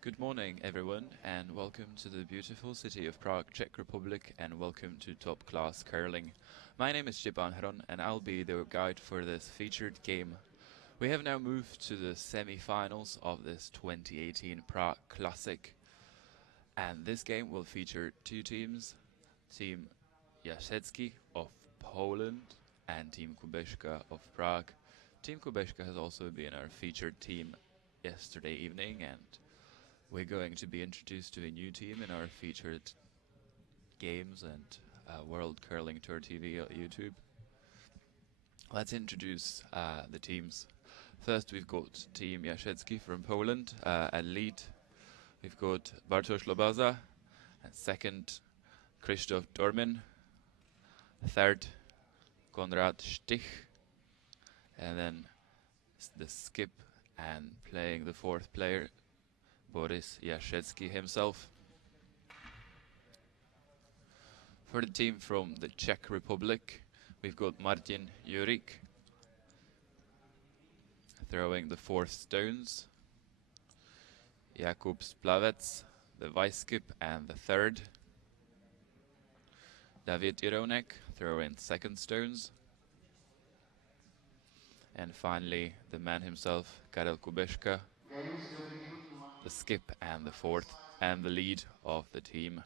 Good morning, everyone, and welcome to the beautiful city of Prague, Czech Republic, and welcome to Top Class Curling. My name is Stepan Hron, and I'll be the guide for this featured game. We have now moved to the semi-finals of this 2018 Prague Classic, and this game will feature two teams, Team Jastrzębski of Poland and Team Kubeczka of Prague. Team Kubeczka has also been our featured team yesterday evening, and we're going to be introduced to a new team in our featured games and World Curling Tour TV on YouTube. Let's introduce the teams. First, we've got Team Jastrzębski from Poland. At lead, we've got Bartosz Lobaza. And second, Krzysztof Dormin. Third, Konrad Stich. And then the skip and playing the fourth player, Boris Jastrzębski himself. For the team from the Czech Republic, we've got Martin Jurik throwing the fourth stones, Jakub Splavec, the vice skip and the third, David Ironek throwing second stones, and finally the man himself, Karel Kubeczka, the skip and the fourth and the lead of the team.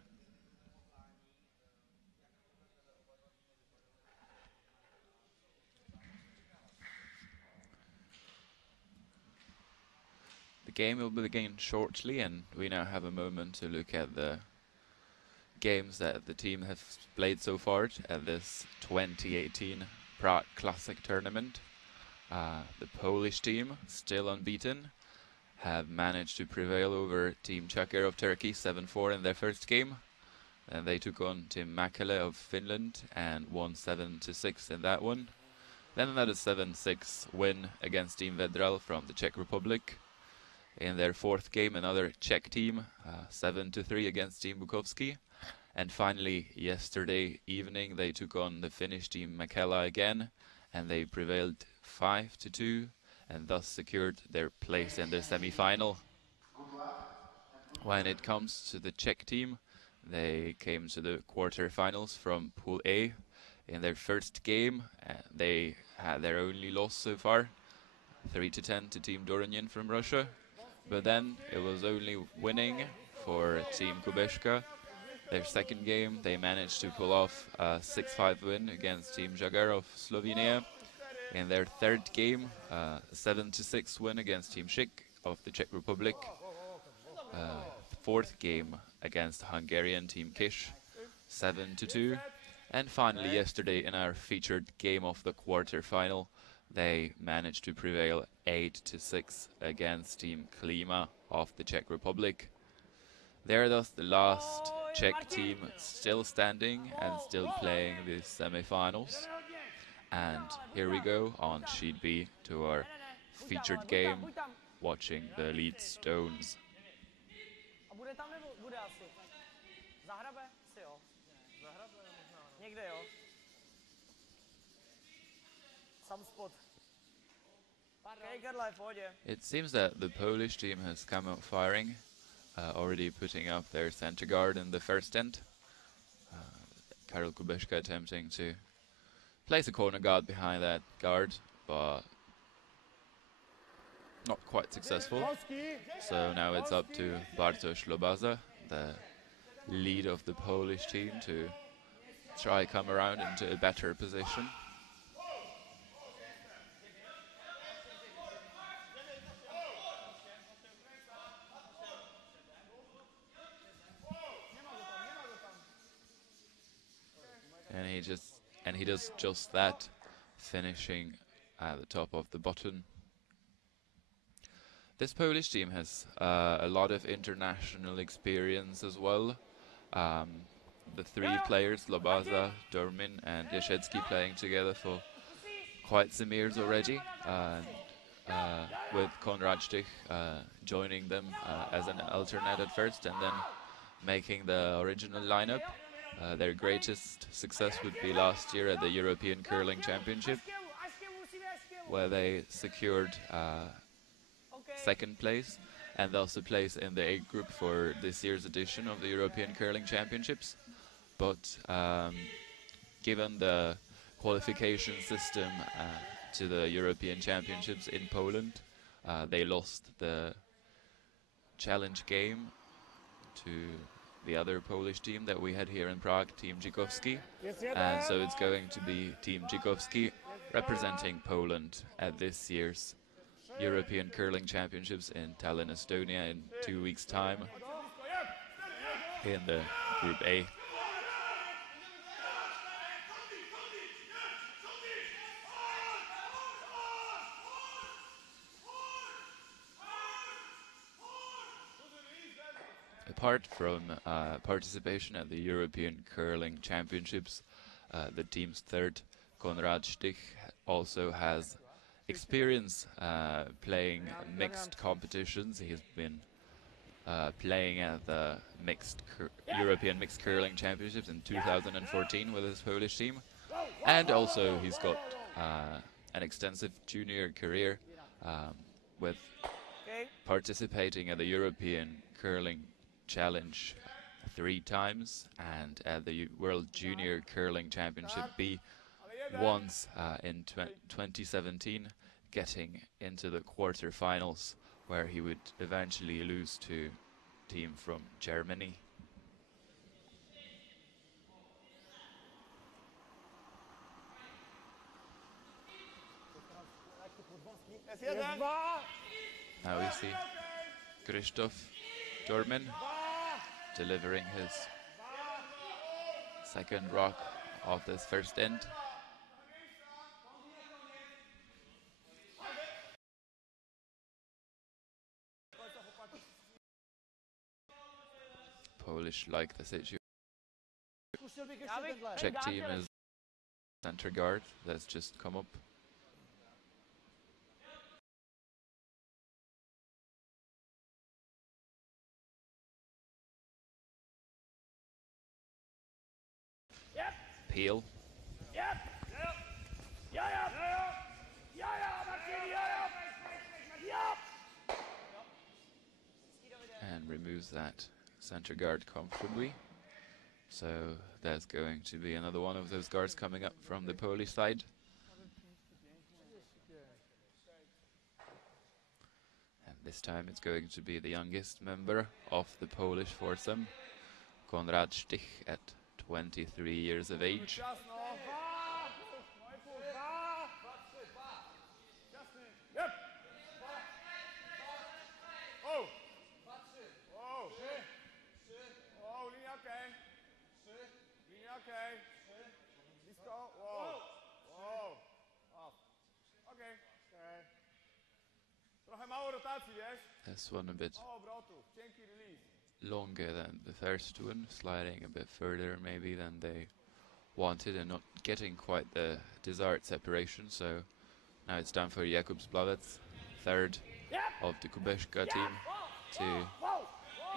The game will begin shortly, and we now have a moment to look at the games that the team have played so far at this 2018 Prague Classic tournament. The Polish team, still unbeaten, have managed to prevail over Team Çakır of Turkey 7-4 in their first game. And they took on Team Mäkelä of Finland and won 7-6 in that one. Then another 7-6 win against Team Vedral from the Czech Republic. In their fourth game, another Czech team, 7-3 against Team Bukowski. And finally, yesterday evening, they took on the Finnish Team Mäkelä again, and they prevailed 5-2, and thus secured their place in the semi-final. When it comes to the Czech team, they came to the quarter-finals from Pool A. In their first game, they had their only loss so far, 3-10 to Team Doronyin from Russia. But then it was only winning for Team Kubeczka. Their second game, they managed to pull off a 6-5 win against Team Jagar of Slovenia. In their third game, 7-6 win against Team Szyk of the Czech Republic. Fourth game against Hungarian Team Kish, 7-2. And finally, yesterday in our featured game of the quarter-final, they managed to prevail 8-6 against Team Klima of the Czech Republic. They're thus the last Czech team still standing and still playing the semi-finals. And here we go on Sheet B to our featured game, watching the lead stones. It seems that the Polish team has come out firing, already putting up their center guard in the first end. Karel Kubeczka attempting to place a corner guard behind that guard, but not quite successful. So now it's up to Bartosz Lobaza, the lead of the Polish team, to try come around into a better position. And he does just that, finishing at the top of the button. This Polish team has a lot of international experience as well. The three players, Lobaza, Dormin and Jastrzębski, playing together for quite some years already, with Konrad Stich joining them as an alternate at first and then making the original lineup. Their greatest success would be last year at the European Curling Championship, where they secured second place and thus a place in the A group for this year's edition of the European Curling Championships. But given the qualification system to the European Championships in Poland, they lost the challenge game to the other Polish team that we had here in Prague, Team Dzikowski. And so it's going to be Team Dzikowski representing Poland at this year's European Curling Championships in Tallinn, Estonia in 2 weeks' time in the Group A. Apart from participation at the European Curling Championships, the team's third, Konrad Stich, also has experience playing mixed competitions. He has been playing at the European Mixed Curling Championships in 2014 with his Polish team, and also he's got an extensive junior career with participating at the European Curling Challenge 3 times and at the World Junior Curling Championship B once in 2017, getting into the quarterfinals, where he would eventually lose to a team from Germany. Now we see Krzysztof Dorman delivering his second rock of this first end. Polish like the situation. Czech team is center guard that's just come up. Peel. And removes that center guard comfortably. So there's going to be another one of those guards coming up from the Polish side. And this time it's going to be the youngest member of the Polish foursome, Konrad Stich, at 23 years of age. This one a bit longer than the first one, sliding a bit further maybe than they wanted and not getting quite the desired separation. So now it's time for Jakub Splavec, third of the Kubeszka team, to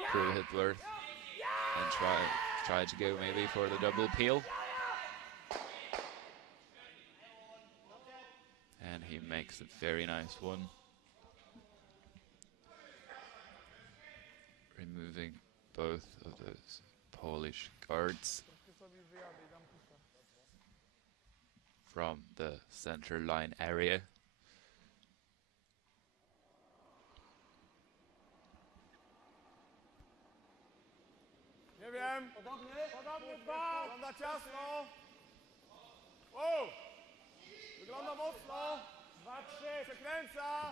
prove his worth and try to go maybe for the double peel. And he makes a very nice one, removing both of those Polish guards from the center line area.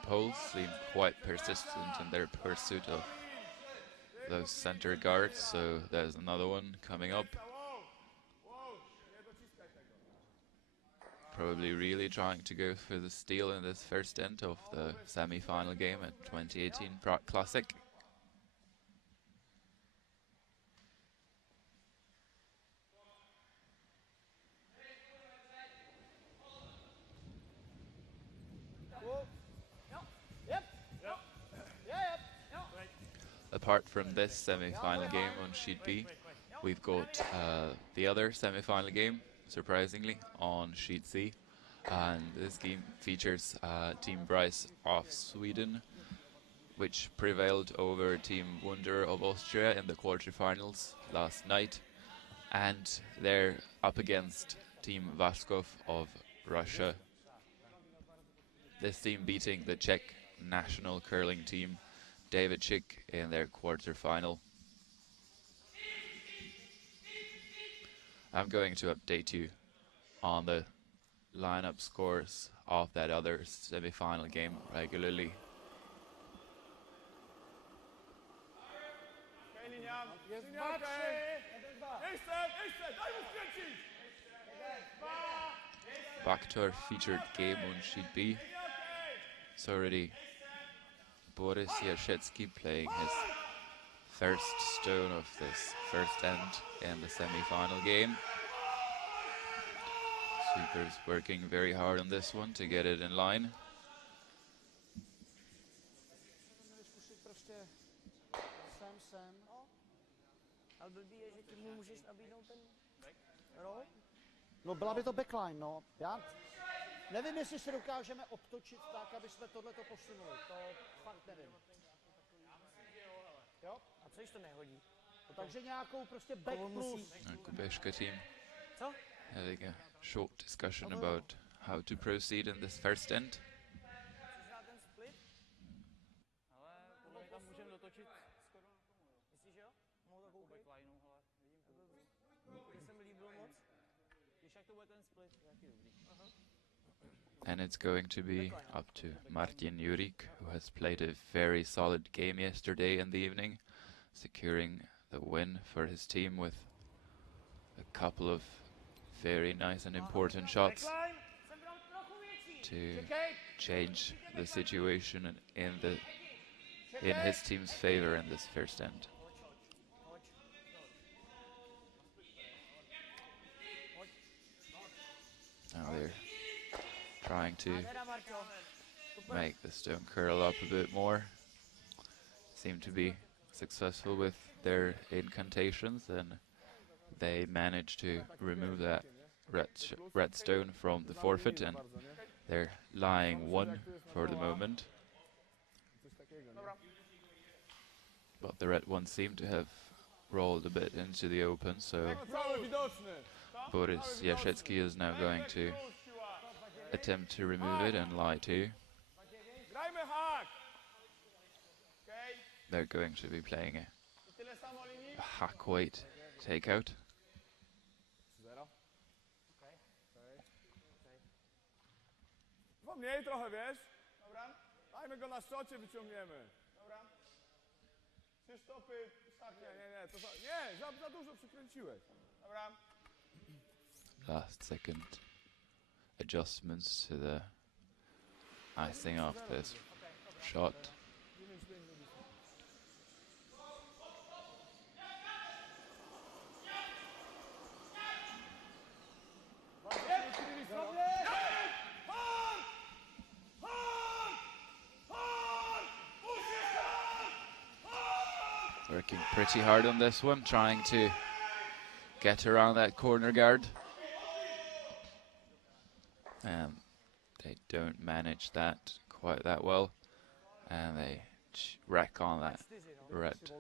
The Poles seem quite persistent in their pursuit of those center guards, so there's another one coming up. Probably really trying to go for the steal in this first end of the semi-final game at 2018 Prague Classic. Apart from this semi-final game on Sheet B, we've got the other semi-final game, surprisingly, on sheet C. And this game features Team Bryce of Sweden, which prevailed over Team Wunder of Austria in the quarterfinals last night. And they're up against Team Vaskov of Russia. This team beating the Czech national curling team, David Schick, in their quarterfinal. I'm going to update you on the lineup scores of that other semi-final game regularly. Back to our featured game on sheet B. It's already Boris Jarzecki playing his first stone of this first end in the semi-final game. Sweeper's working very hard on this one to get it in line. No, byla by to backline, no. Já nevím, jestli se dokážeme obtočit tak, aby jsme tohleto posunuli. To fakt nevím. Jo? A co když to nehodí? No, takže nějakou prostě back plus. Kubeška team having a short discussion about how to proceed in this first end. And it's going to be up to Martin Jurik, who has played a very solid game yesterday in the evening, securing the win for his team with a couple of very nice and important shots to change the situation in his team's favor in this first end. Now they're trying to make the stone curl up a bit more. Seem to be successful with their incantations, and they managed to remove that red stone from the forfeit, and they're lying one for the moment. But the red one seemed to have rolled a bit into the open, so Boris Jarzecki is now going to attempt to remove it and lie two. They're going to be playing a hack weight takeout. Last second adjustments to the icing of this shot. Working pretty hard on this one, trying to get around that corner guard. And they don't manage that quite that well. And they wreck on that red.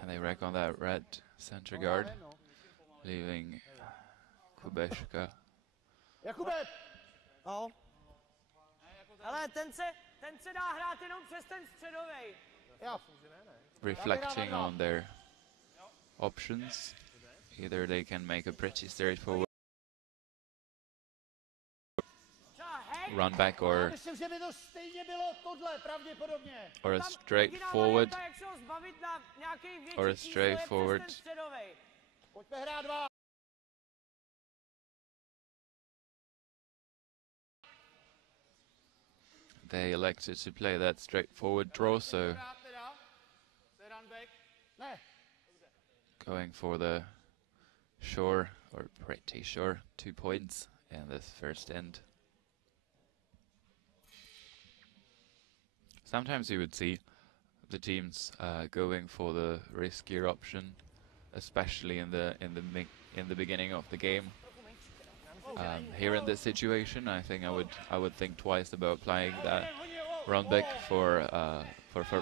And they wreck on that red center guard, leaving Kubeška. No. Ale ten se dá hrát jenom přes ten středovej. Reflecting on their options. Either they can make a pretty straightforward run back or a straightforward They elected to play that straightforward draw, so going for the sure, or pretty sure, 2 points in this first end. sometimes you would see the teams going for the riskier option, especially in the beginning of the game. Here in this situation, I think I would think twice about playing that run back for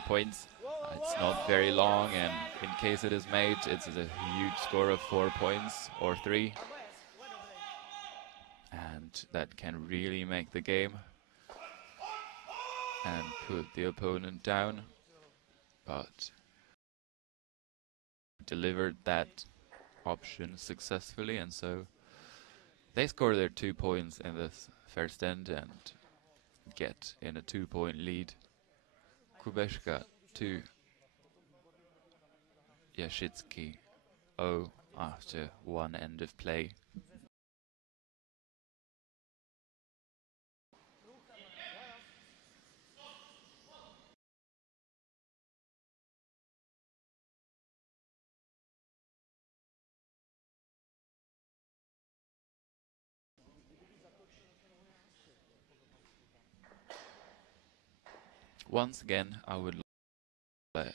points. It's not very long, and in case it is made, it's a huge score of 4 points or 3, and that can really make the game and put the opponent down. But delivered that option successfully, and so they score their 2 points in this first end and get in a 2-point lead. Kubeshka 2, Yashitsky 0 after 1 end of play. Once again, I would like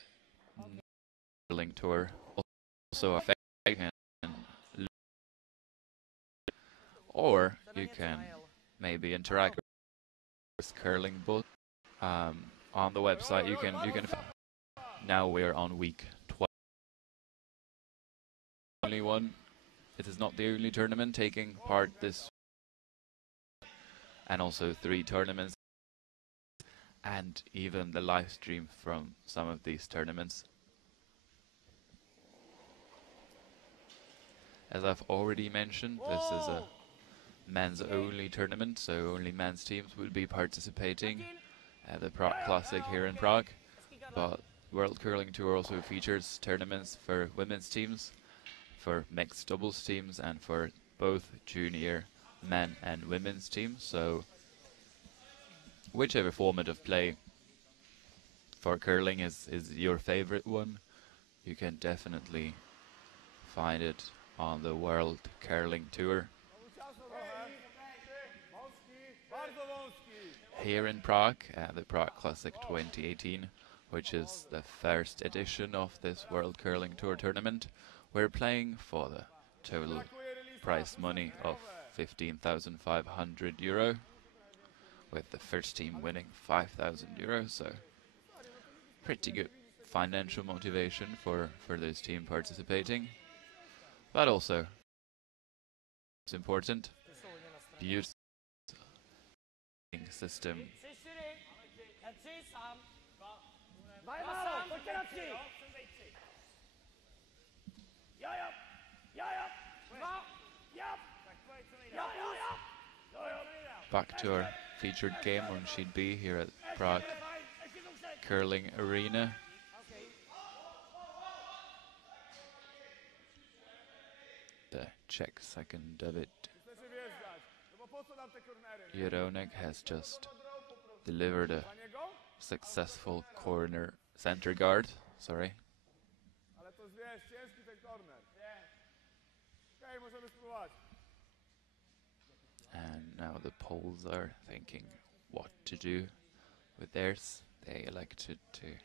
curling tour also affect, or you can maybe interact with curling both on the website. You can now we're on week 21. It is not the only tournament taking part this, and also 3 tournaments, and even the live stream from some of these tournaments. As I've already mentioned, this is a men's only tournament, so only men's teams will be participating at the Prague Classic here in Prague. But World Curling Tour also features tournaments for women's teams, for mixed doubles teams, and for both junior men and women's teams. So whichever format of play for curling is your favorite one, you can definitely find it on the World Curling Tour. Here in Prague, at the Prague Classic 2018, which is the first edition of this World Curling Tour tournament, we're playing for the total prize money of €15,500, with the first team winning €5,000, so pretty good financial motivation for this team participating. But also, it's important, beautiful system. Back to our featured game on Sheet B here at Prague Curling Arena. The Czech second David Jeronek has just delivered a successful corner center guard. Sorry. And now the Poles are thinking what to do with theirs. They elected to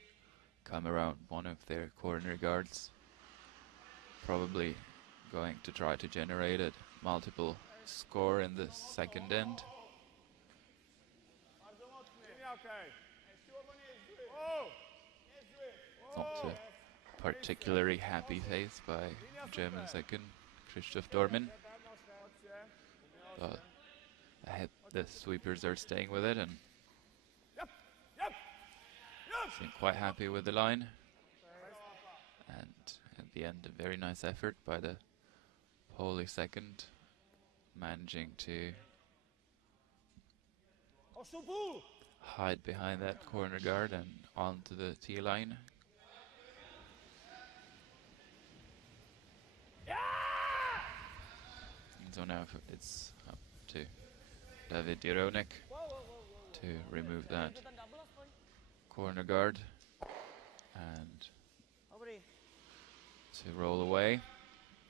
come around one of their corner guards, probably going to try to generate a multiple score in the second end. Not a particularly happy face by German second Christoph Dormin, but ahead the sweepers are staying with it and seem quite happy with the line. And at the end, a very nice effort by the Polish second, managing to hide behind that corner guard and onto the tee line. And so now it's up to David Jeronek to remove that corner guard and to roll away.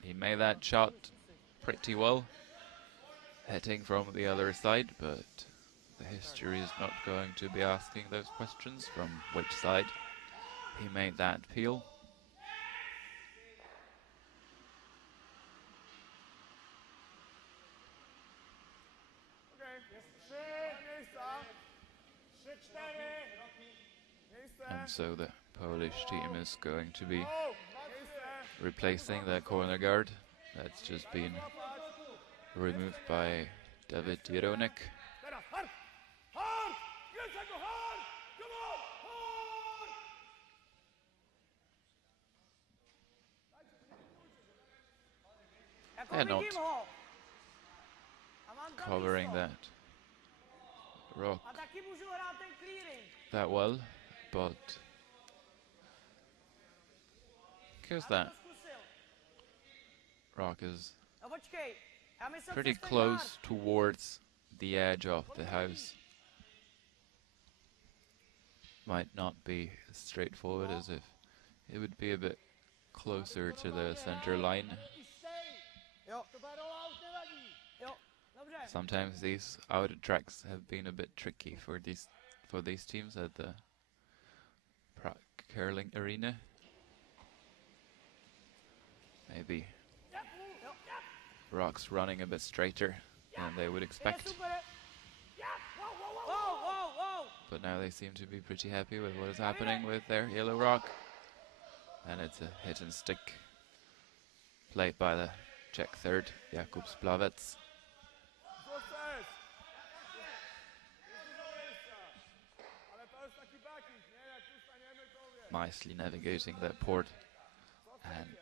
He made that shot pretty well, hitting from the other side, but the history is not going to be asking those questions from which side he made that peel. And so the Polish team is going to be replacing the corner guard that's just been removed by David Jeronek. And not covering that rock that well, but because that rock is pretty close towards the edge of the house. Might not be as straightforward as if it would be a bit closer to the center line. Sometimes these outer tracks have been a bit tricky for these teams at the Prague curling arena. Maybe rocks running a bit straighter than they would expect. But now they seem to be pretty happy with what is happening with their yellow rock. And it's a hit and stick played by the Czech third, Jakub Splavec. Nicely navigating that port and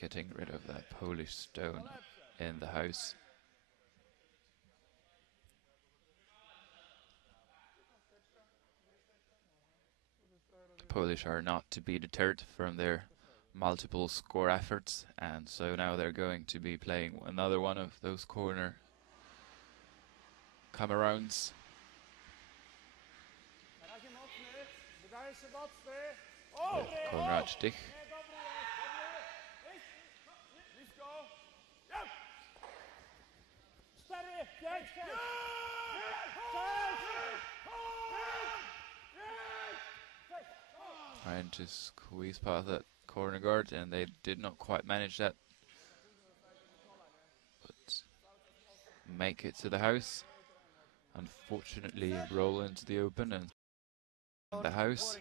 getting rid of that Polish stone in the house. The Polish are not to be deterred from their multiple score efforts, and so now they're going to be playing another one of those corner come-arounds. With Konrad Stich. Trying to squeeze past that corner guard, and they did not quite manage that. But make it to the house. Unfortunately, roll into the open and the house.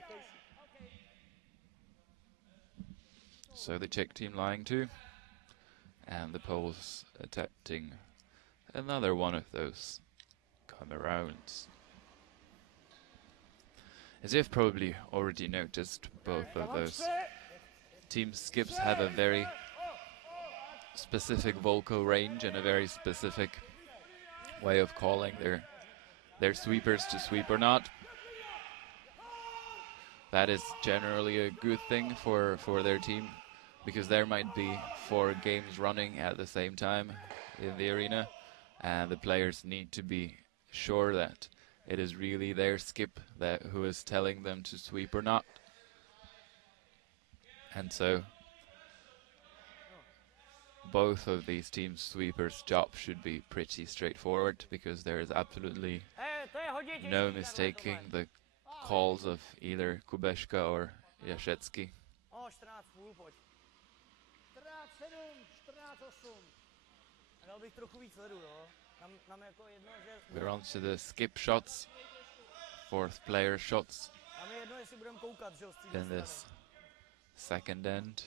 So the Czech team lying to, and the Poles attempting another one of those come-arounds. As you've probably already noticed, both of those team skips have a very specific vocal range and a very specific way of calling their sweepers to sweep or not. That is generally a good thing for their team, because there might be 4 games running at the same time in the arena, and the players need to be sure that it is really their skip who is telling them to sweep or not. And so both of these teams' sweepers' job should be pretty straightforward, because there is absolutely no mistaking the calls of either Kubeška or Jaszecki. We're on to the skip shots, 4th player shots in this second end.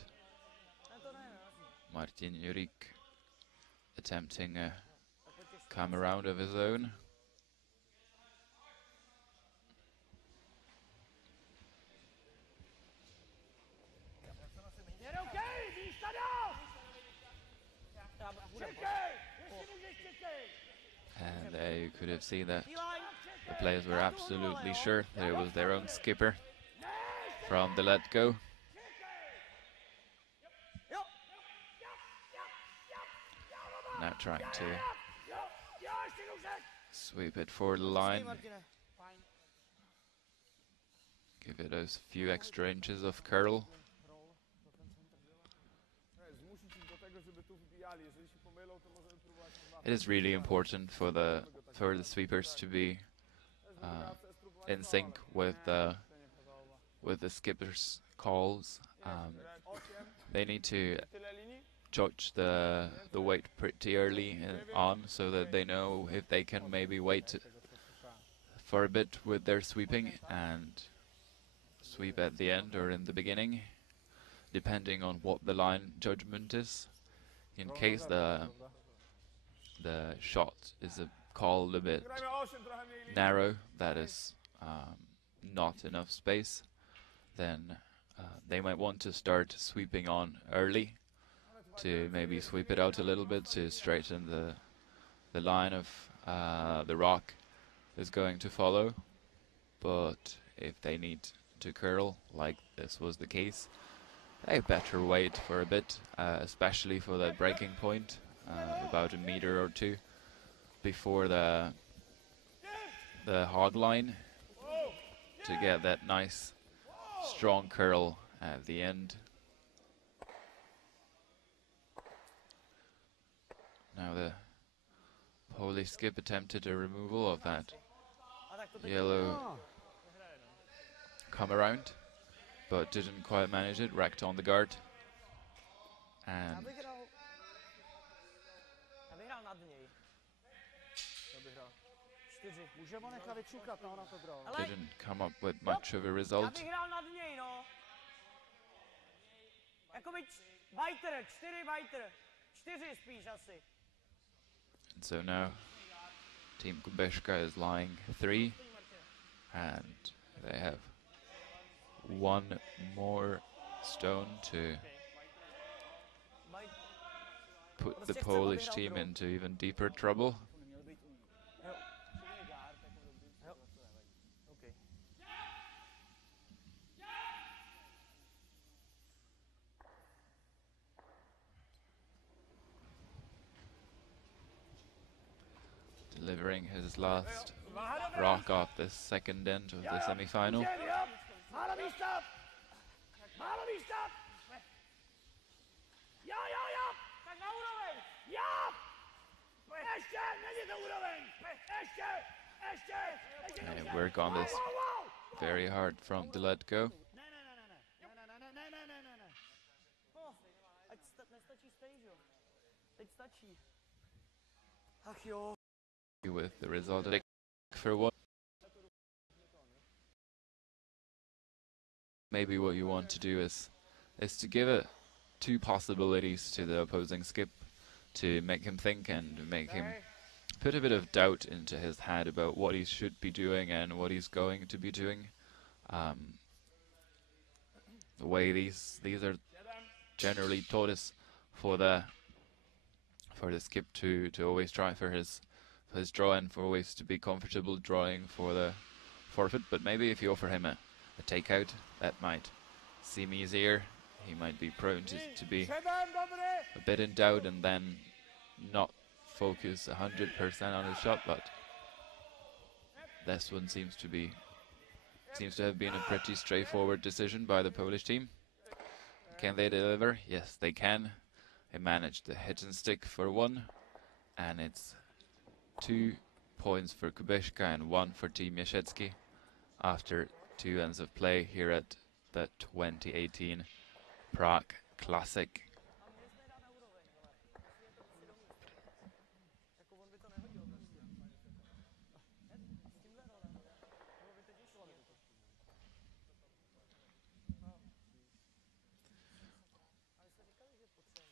Martin Jurik attempting a come around of his own. And there you could have seen that the players were absolutely sure that it was their own skipper from the let-go. Now trying to sweep it for the line. Give it a few extra inches of curl. It is really important for the sweepers to be in sync with the skipper's calls. They need to judge the weight pretty early on, so that they know if they can maybe wait for a bit with their sweeping and sweep at the end or in the beginning, depending on what the line judgment is. In case the shot is called a bit narrow, that is not enough space, then they might want to start sweeping on early to maybe sweep it out a little bit to straighten the line of the rock is going to follow. But if they need to curl, like this was the case, they better wait for a bit, especially for the breaking point, about a meter or two before the hog line, to get that nice strong curl at the end. Now the Polish skip attempted a removal of that yellow come around, but didn't quite manage it, wrecked on the guard. And didn't come up with much of a result. And so now Team Kubeška is lying 3, and they have one more stone to put the Polish team into even deeper trouble. Delivering his last rock off the second end of the semi-final. And work on this very hard front to let go. With the result for one. Maybe what you want to do is to give it 2 possibilities to the opposing skip, to make him think and make him put a bit of doubt into his head about what he should be doing and what he's going to be doing. The way these are generally taught is for the skip to always try for his draw and for always to be comfortable drawing for the forfeit. But maybe if you offer him a takeout, that might seem easier. He might be prone to be a bit in doubt and then not focus 100% on his shot. But this one seems to have been a pretty straightforward decision by the Polish team. Can they deliver? Yes, they can. They managed the hit and stick for 1, and it's 2 points for Kubeška and 1 for Team Jasiecki after 2 ends of play here at the 2018 Prague Classic.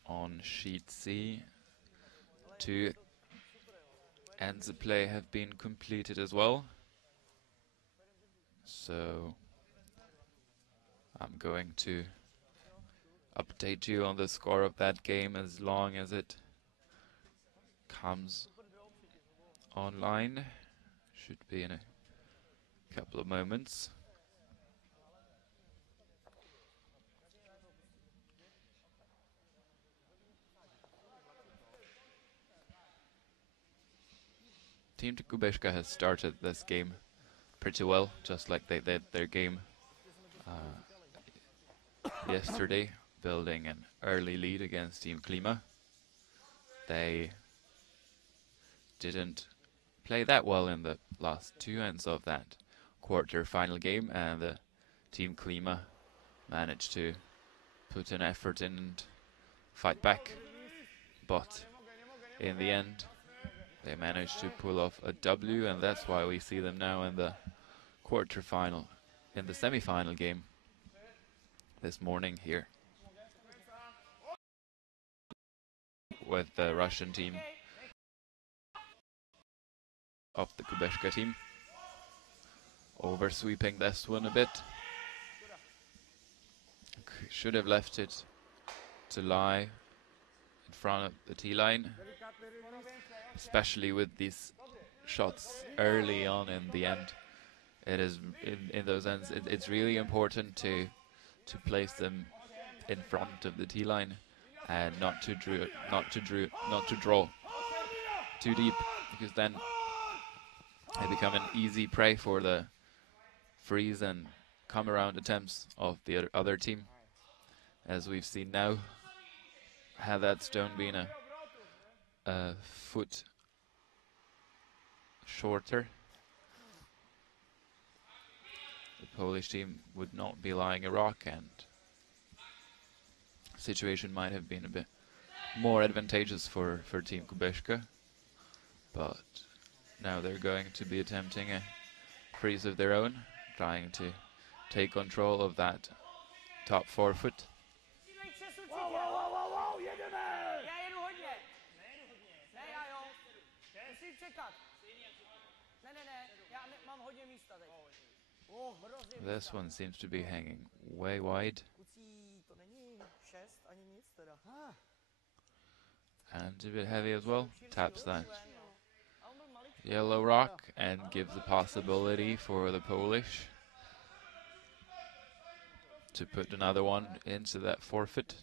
On sheet C, 2 ends of play have been completed as well. So I'm going to update you on the score of that game as long as it comes online. Should be in a couple of moments. Team Kubeška has started this game pretty well, just like they did their game yesterday, building an early lead against Team Klima. They didn't play that well in the last two ends of that quarter-final game, and the Team Klima managed to put an effort in and fight back, but in the end they managed to pull off a W, and that's why we see them now in the quarter-final, in the semi-final game this morning here with the Russian team of the Kubeška team, oversweeping this one a bit. Should have left it to lie in front of the T-line, especially with these shots early on in the end. It is in those ends. It's really important to place them in front of the T-line and not to draw too deep, because then they become an easy prey for the freeze and come around attempts of the other team. As we've seen now, had that stone been a foot shorter, the Polish team would not be lying a rock, and the situation might have been a bit more advantageous for Team Kubeška. But now they're going to be attempting a freeze of their own, trying to take control of that top forefoot. This one seems to be hanging way wide. And a bit heavy as well. Taps that yellow rock and gives the possibility for the Polish to put another one into that forfeit.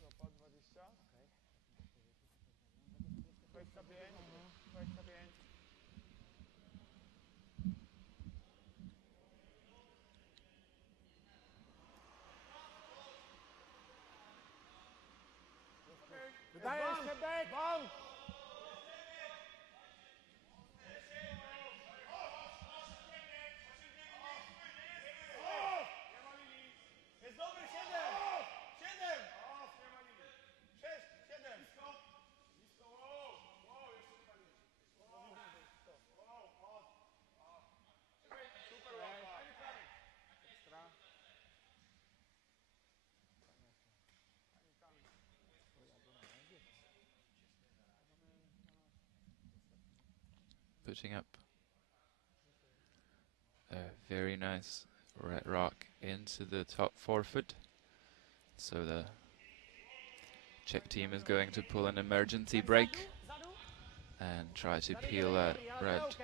Putting up a very nice red rock into the top forefoot. So the Czech team is going to pull an emergency break and try to peel that red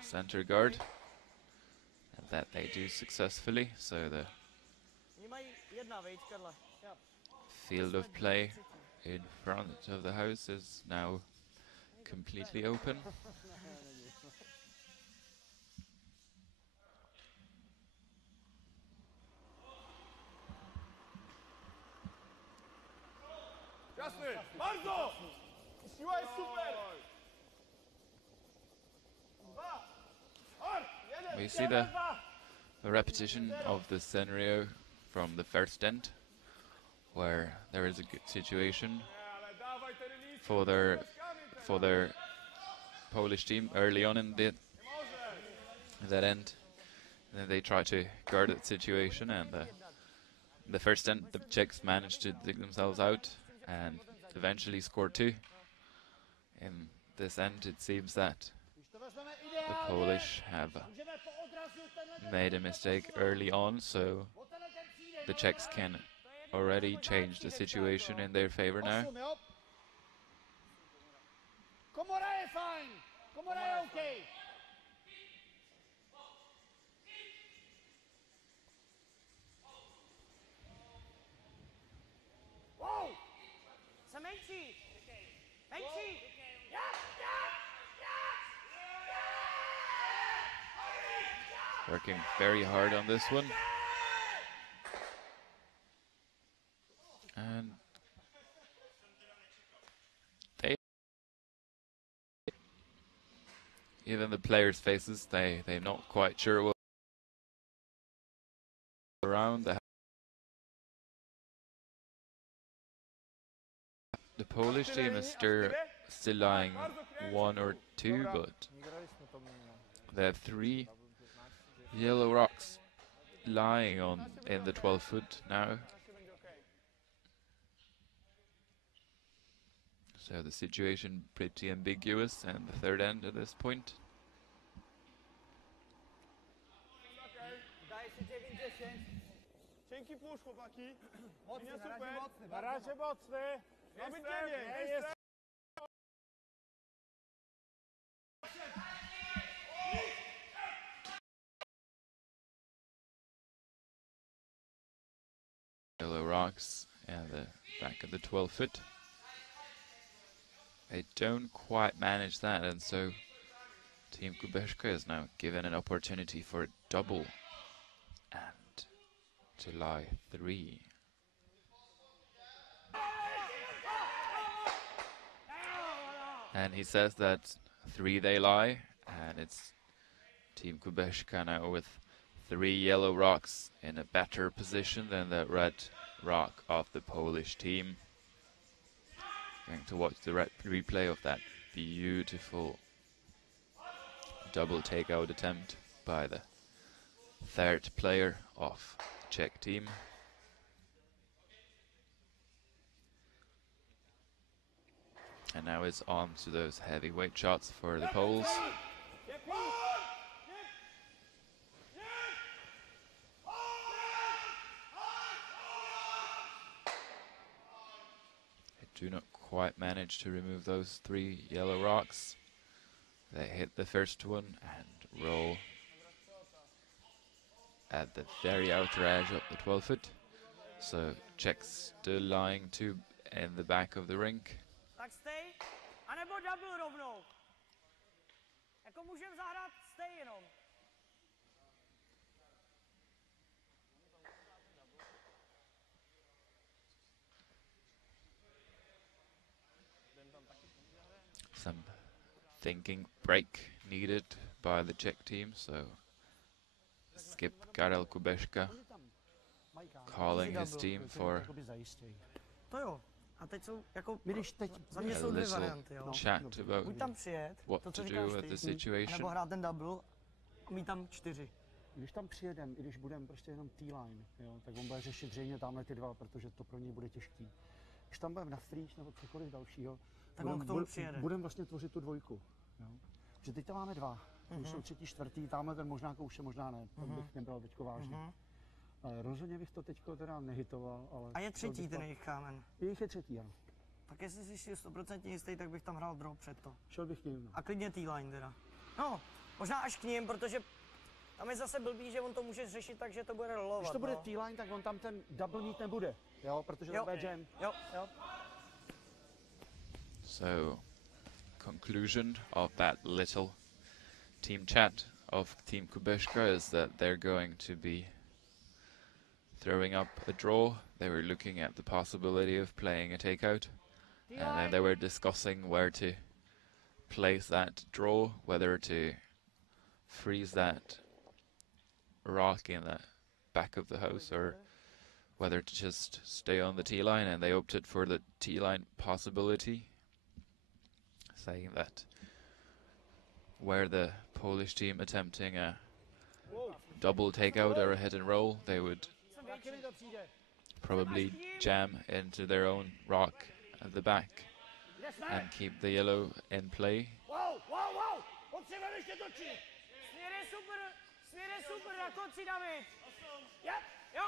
center guard, and that they do successfully. So the field of play in front of the house is now completely open. We see the repetition of the scenario from the first end, where there is a good situation for their Polish team early on in that end. And then they try to guard that situation, and the first end the Czechs managed to dig themselves out and eventually score two. In this end, it seems that the Polish have made a mistake early on, so the Czechs can already change the situation in their favor now. Working very hard on this one. And even the players' faces, they're not quite sure what around. The Polish team is still lying 1 or 2, but they have 3 yellow rocks lying on in the 12-foot now. So the situation pretty ambiguous, and the third end at this point. Yellow rocks and the back of the 12-foot. They don't quite manage that, and so Team Kubeshka is now given an opportunity for a double and to lie 3. And he says that 3 they lie, and it's Team Kubeshka now with 3 yellow rocks in a better position than the red rock of the Polish team. Going to watch the replay of that beautiful double takeout attempt by the third player of the Czech team. And now it's on to those heavyweight shots for the Poles. They do not quite manage to remove those 3 yellow rocks. They hit the first one and roll at the very outer edge of the 12-foot. So Czechs still lying 2 in the back of the rink. Tak stay, anebo double rovnou. Jako můžem zahrát stay jenom. Some thinking break needed by the Czech team, so skip Karel Kubeška calling his team for To jo. A teď jsou jako za a mě jsou 2 little varianty, jo. chat about Buď tam přijet, what to co to říkáš do with ty, the situation. nebo hrát ten double a mít tam 4. Když tam přijedem, i když budeme prostě jenom T-line, jo, tak on bude řešit zřejmě tamhle ty 2, protože to pro něj bude těžký. Když tam budeme na freeze nebo cokoliv dalšího, Tak on k tomu přijede. budeme vlastně tvořit tu 2. Jo. Že teď tam máme 2, už jsou 3., 4., tamhle ten možná kouše, možná ne, to bych nebral teďko vážně. Rozhodně bych to teďko teda nehitoval, ale... A je 3. ten jejich kámen. Jejich je 3, ano. Tak jestli jsi si 100% jistý, tak bych tam hrál draw před to. Šel bych k ním. No. A klidně T-line teda. No, možná až k ním, protože tam je zase blbý, že on to může řešit tak, že to bude rolovat. Když to bude T-line, tak on tam ten double mít nebude, jo, protože to bude jam. Jo. So, conclusion of that little team chat of Team Kubeška is that they're going to be throwing up a draw. They were looking at the possibility of playing a takeout, and then they were discussing where to place that draw, whether to freeze that rock in the back of the house or whether to just stay on the T-line, and they opted for the T-line possibility, saying that where the Polish team attempting a double takeout or a hit and roll, they would probably jam into their own rock at the back and keep the yellow in play. Směr je super, na konci David. Jo.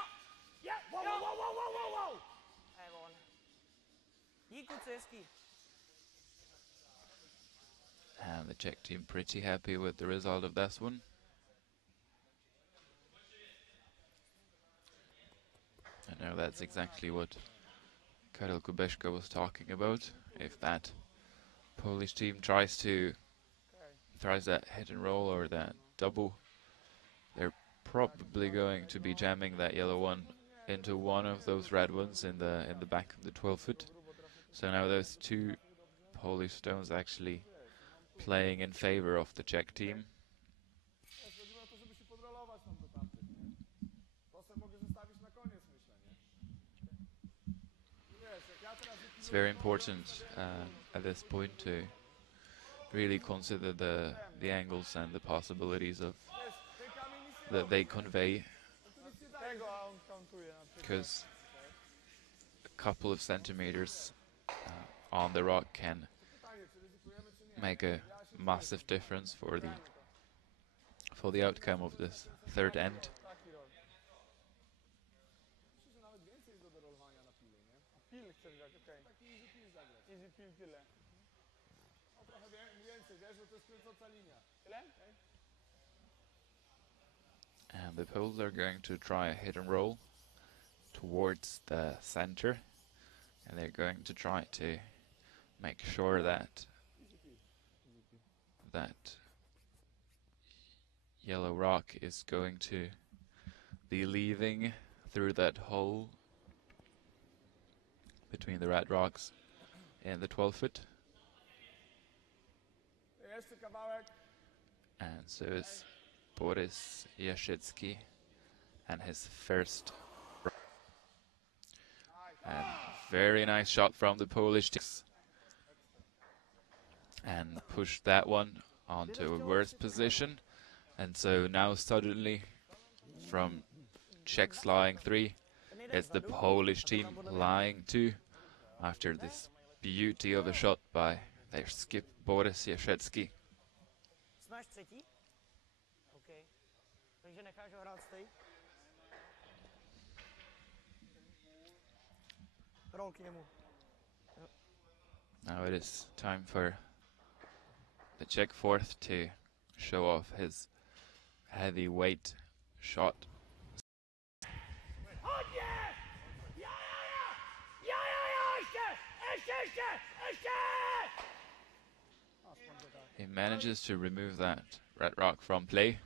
On. Díky, hezký. And the Czech team pretty happy with the result of this one. I know that's exactly what Karel Kubeška was talking about. If that Polish team tries that hit and roll or that double, they're probably going to be jamming that yellow one into one of those red ones in the back of the 12-foot. So now those 2 Polish stones actually playing in favor of the Czech team. It's very important at this point to really consider the angles and the possibilities of that they convey, because a couple of centimeters on the rock can make a massive difference for the outcome of this third end. And the Poles are going to try a hit and roll towards the center, and they're going to try to make sure that yellow rock is going to be leaving through that hole between the red rocks in the 12-foot. And so is Boris Yashitsky and his first. And very nice shot from the Polish team. And pushed that one onto a worse position. And so now suddenly from Czechs lying 3, it's the Polish team lying 2 after this beauty of a shot by their skip Boris Yashetsky. Smáš třetí? OK. Takže necháš ho hrát stej? Roll k němu. Now it is time for the Czech fourth to show off his heavyweight shot. He manages to remove that red rock from play.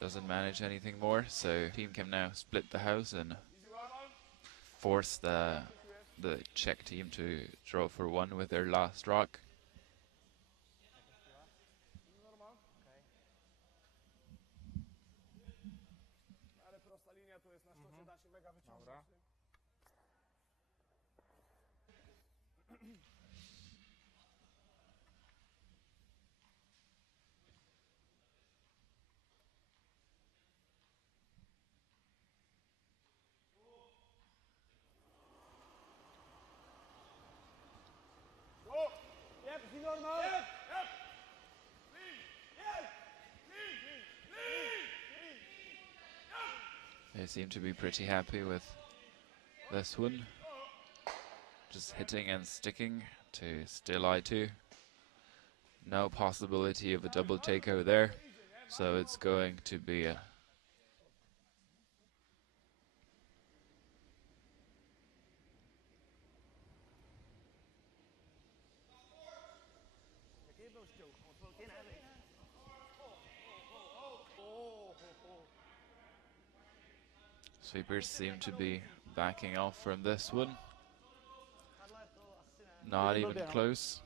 Doesn't manage anything more, so team can now split the house and force the Czech team to draw for 1 with their last rock. They seem to be pretty happy with this one. Just hitting and sticking to still I2. No possibility of a double takeout there, so it's going to be a Sweepers seem to be backing off from this one. Not even close.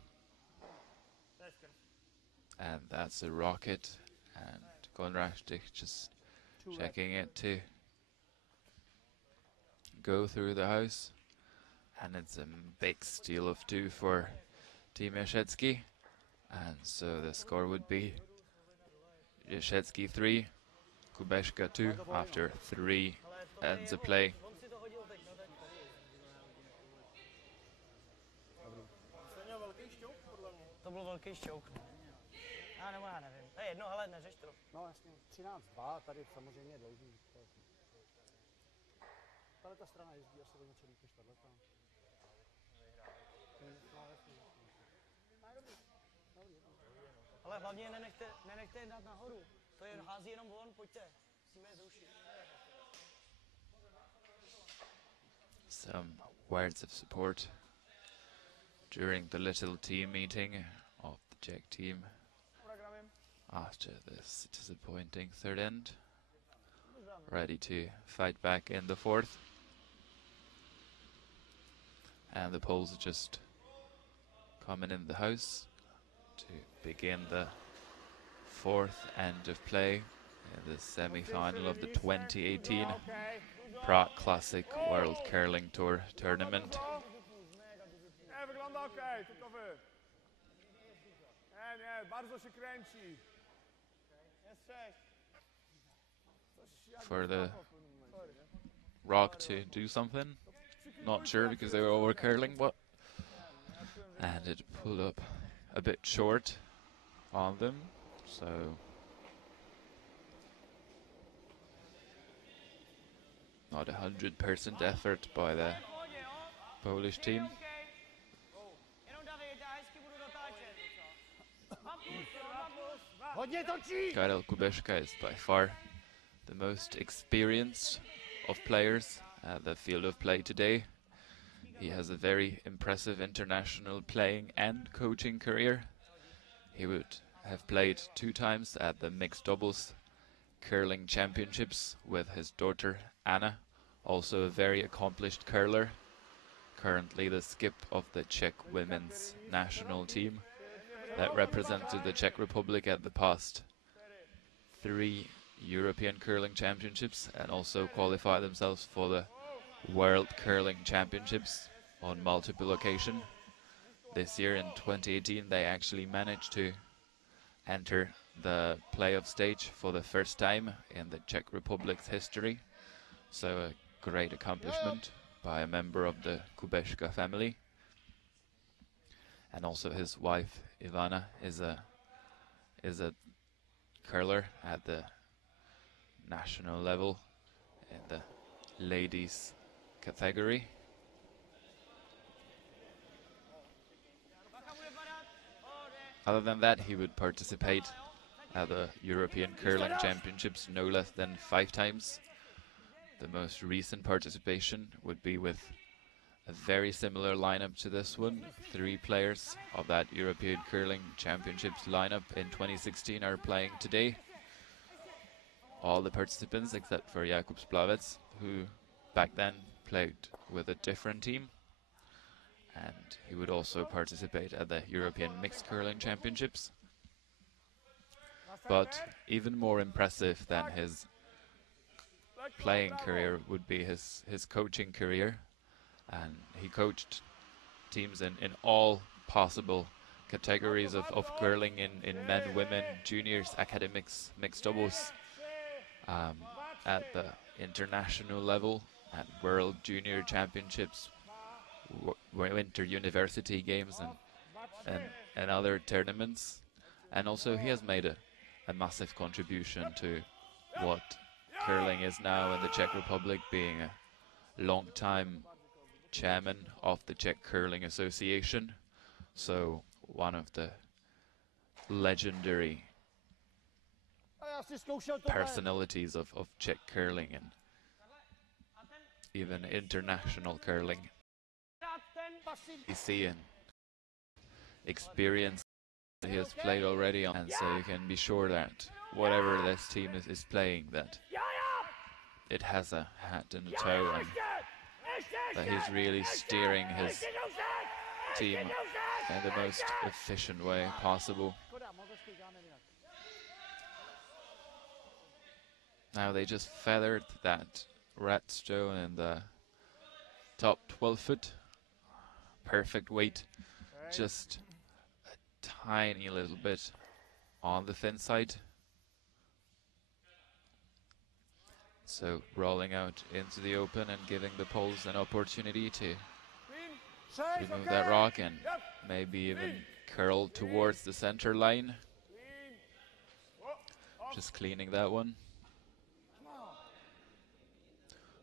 And that's a rocket. And Gonrashtik just checking it to go through the house. And it's a big steal of 2 for Team Yashetsky. And so the score would be Yashetsky 3, Kubeška 2 after 3 ends of play. To byl velký šťouk. Nebo já nevím. To je jedno, hele, neřeš to. No jasně, 13-2, tady samozřejmě je dlouhý. Tahle ta strana jezdí asi o něco líp než tato. Ale hlavně je nenechte je dát nahoru. To je hází jenom von, pojďte. Musíme je zrušit. Some words of support during the little team meeting of the Czech team after this disappointing third end. Ready to fight back in the fourth. And the Poles just coming in the house to begin the fourth end of play in the semi-final of the 2018 Prague Classic World Curling Tour tournament. For the rock to do something, not sure because they were over curling, but and it pulled up a bit short on them, so not 100% effort by the Polish team. Karel Kubeška is by far the most experienced of players at the field of play today. He has a very impressive international playing and coaching career. He would have played 2 times at the mixed doubles curling championships with his daughter Anna, also a very accomplished curler, currently the skip of the Czech women's national team that represented the Czech Republic at the past 3 European curling championships and also qualified themselves for the World Curling Championships on multiple occasions. This year in 2018 they actually managed to enter the playoff stage for the first time in the Czech Republic's history. So a great accomplishment by a member of the Kubeška family. And also his wife Ivana is a curler at the national level in the ladies category. Other than that, he would participate at the European Curling Championships no less than 5 times. The most recent participation would be with a very similar lineup to this one. 3 players of that European Curling Championships lineup in 2016 are playing today. All the participants except for Jakub Splavec, who back then played with a different team. And he would also participate at the European Mixed Curling Championships. But even more impressive than his playing career would be his coaching career. And he coached teams in all possible categories of curling in men, women, juniors, academics, mixed doubles, at the international level, at World Junior Championships, Winter University Games and other tournaments. And also he has made a massive contribution to what curling is now in the Czech Republic, being a long-time chairman of the Czech Curling Association, so one of the legendary personalities of Czech curling and even international curling. You see an experience he has played already on, and so you can be sure that whatever this team is playing, that it has a hat and a toe, and that he's really steering his team in the most efficient way possible. Now they just feathered that red stone in the top 12 foot. Perfect weight, just a tiny little bit on the thin side. So rolling out into the open and giving the poles an opportunity to remove that rock and maybe even curl towards the center line. Just cleaning that one.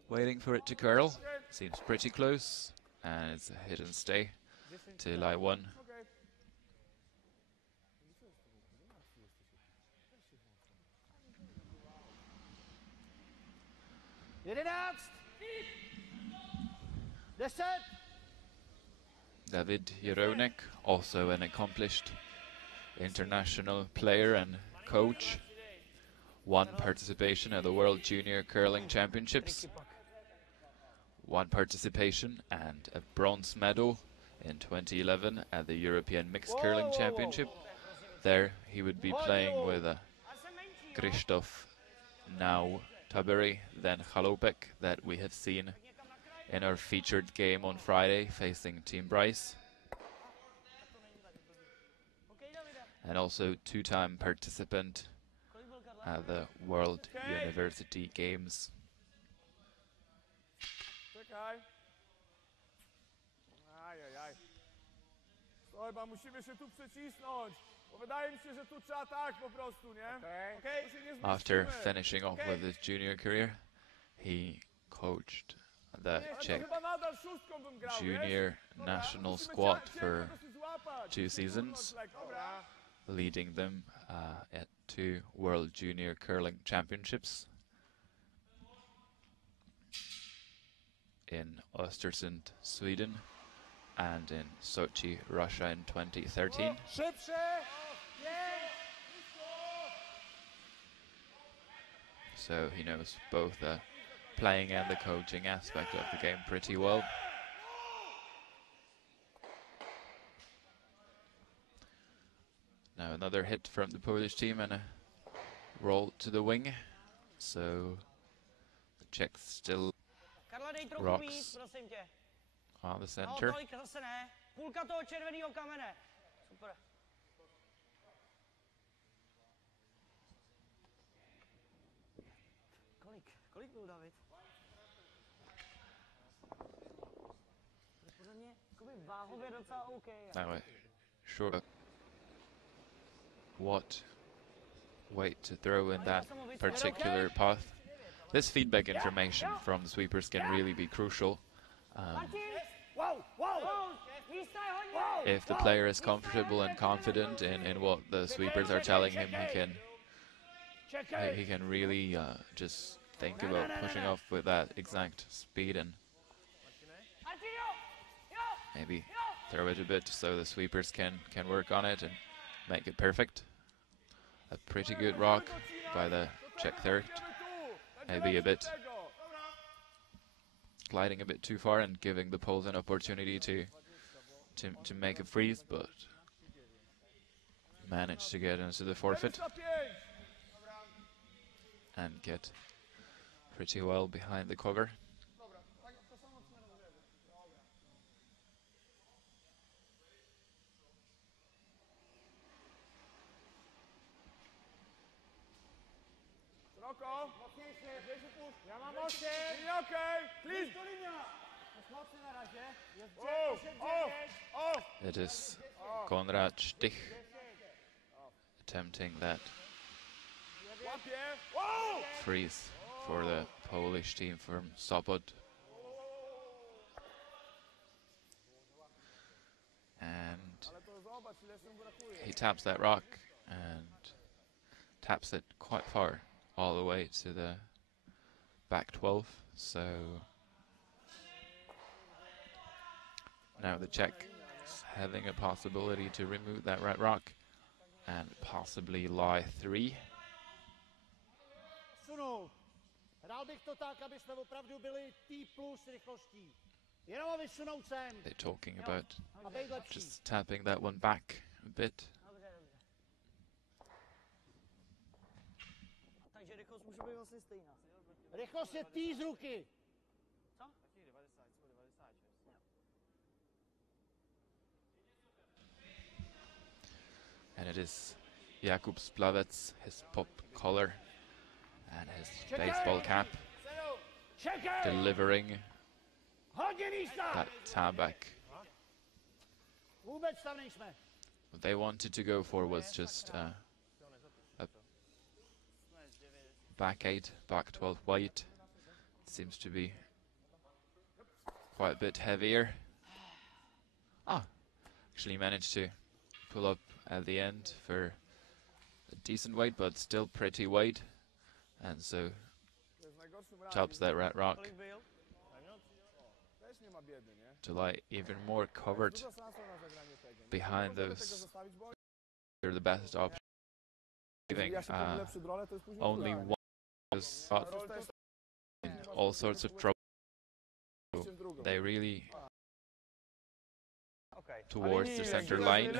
Waiting for it to curl. Seems pretty close. And it's a hit and stay to line 1. David Jeronek, also an accomplished international player and coach. 1 participation at the World Junior Curling Championships. 1 participation and a bronze medal in 2011 at the European Mixed Curling Championship. There he would be playing with Krzysztof, now Tabury, then Chalopek, that we have seen in our featured game on Friday facing Team Bryce. And also two-time participant at the World University Games. After finishing off with his junior career, he coached the Czech junior national squad for 2 seasons, leading them at 2 World Junior Curling Championships in Östersund, Sweden, and in Sochi, Russia in 2013. So he knows both the playing and the coaching aspect of the game pretty well. Now another hit from the Polish team and a roll to the wing. So the Czechs still rocks on the center. Kolik byl David? Podle mě váhově docela OK. Now sure what weight to throw in that particular path. This feedback information from the sweepers can really be crucial. If the player is comfortable and confident in what the sweepers are telling him, he can really just think about pushing off with that exact speed and maybe throw it a bit so the sweepers can work on it and make it perfect. A pretty good rock by the Czech third. Maybe a bit gliding a bit too far and giving the Poles an opportunity to make a freeze, but managed to get into the forfeit and get pretty well behind the cover. It is Konrad Stich attempting that freeze for the Polish team from Sopot. And he taps that rock and taps it quite far, all the way to the back 12. So now the Czech is having a possibility to remove that right rock and possibly lie 3. They're talking about just tapping that one back a bit. And it is Jakub Splavec, his pop collar and his baseball cap, delivering that tab back. What they wanted to go for was just a back 8, back 12 white. Seems to be quite a bit heavier. Actually managed to pull up at the end for a decent weight, but still pretty weight, and so tops that rat rock to lie even more covered behind those. They're the best option. Only one was in all sorts of trouble. They really towards the center line.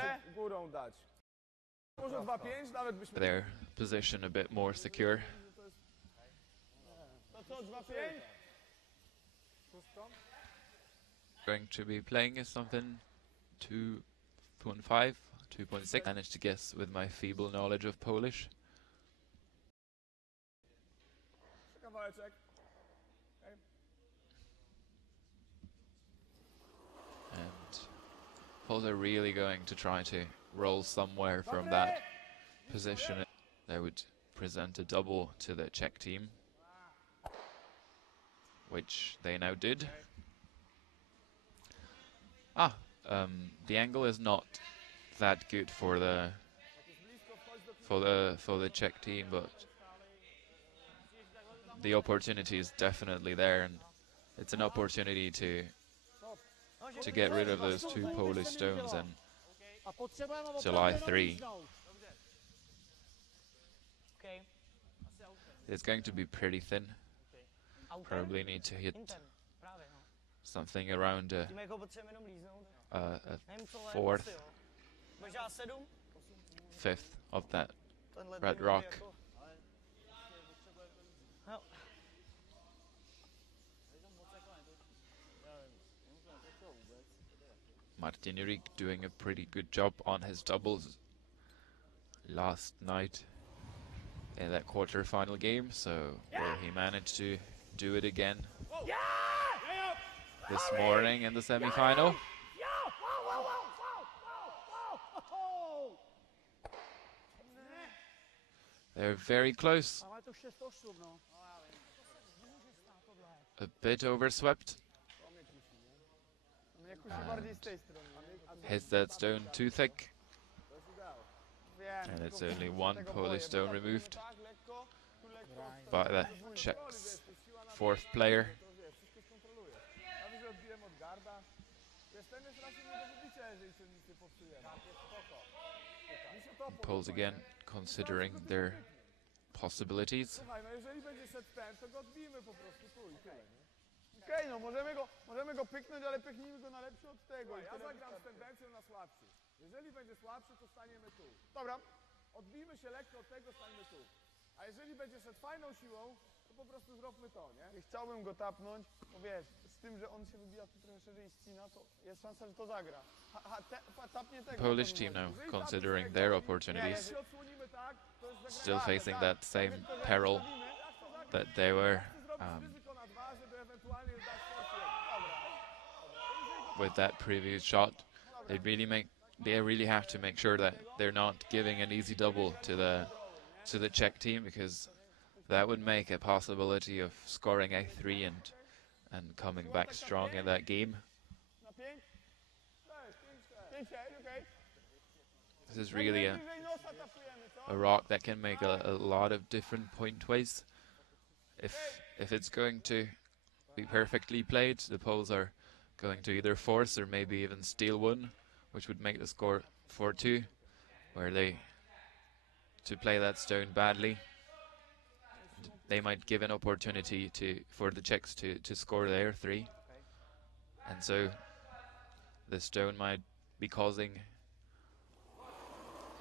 Their position a bit more secure. Going to be playing is something 2.5, 2.6. Managed to guess with my feeble knowledge of Polish. And Poles are really going to try to roll somewhere from that position. They would present a double to the Czech team, which they now did. The angle is not that good for the Czech team, but the opportunity is definitely there, and it's an opportunity to get rid of those two Polish stones and July 3. It's going to be pretty thin. Probably need to hit something around a fourth, fifth of that red rock. Martin Jurik doing a pretty good job on his doubles last night in that quarter-final game, so will he manage to do it again this morning in the semi-final? They're very close. A bit overswept. Hits that stone too thick. And it's only one Polish stone removed by the Czech's fourth player. Poles again considering their possibilities. Okej, no możemy go pyknąć, ale pyknijmy go na lepszy od tego. Ja zagram z tendencją na słabszy. Jeżeli będzie słabszy, to staniemy tu. Dobra. Odbijmy się lekko od tego, stańmy tu. A jeżeli będzie szedł fajną siłą, to po prostu zróbmy to, nie? Chciałbym go tapnąć, bo wiesz, z tym, że on się wybija tu trochę szerzej i ścina, to jest szansa, że to zagra. Tapnie tego. Polish team now considering their opportunities, still facing that same peril that they were with that previous shot. They really have to make sure that they're not giving an easy double to the Czech team, because that would make a possibility of scoring a 3 and coming back strong in that game. This is really a rock that can make a lot of different point ways. If it's going to be perfectly played, the Poles are going to either force or maybe even steal one, which would make the score 4-2, where to play that stone badly, they might give an opportunity for the Czechs to score their 3, and so the stone might be causing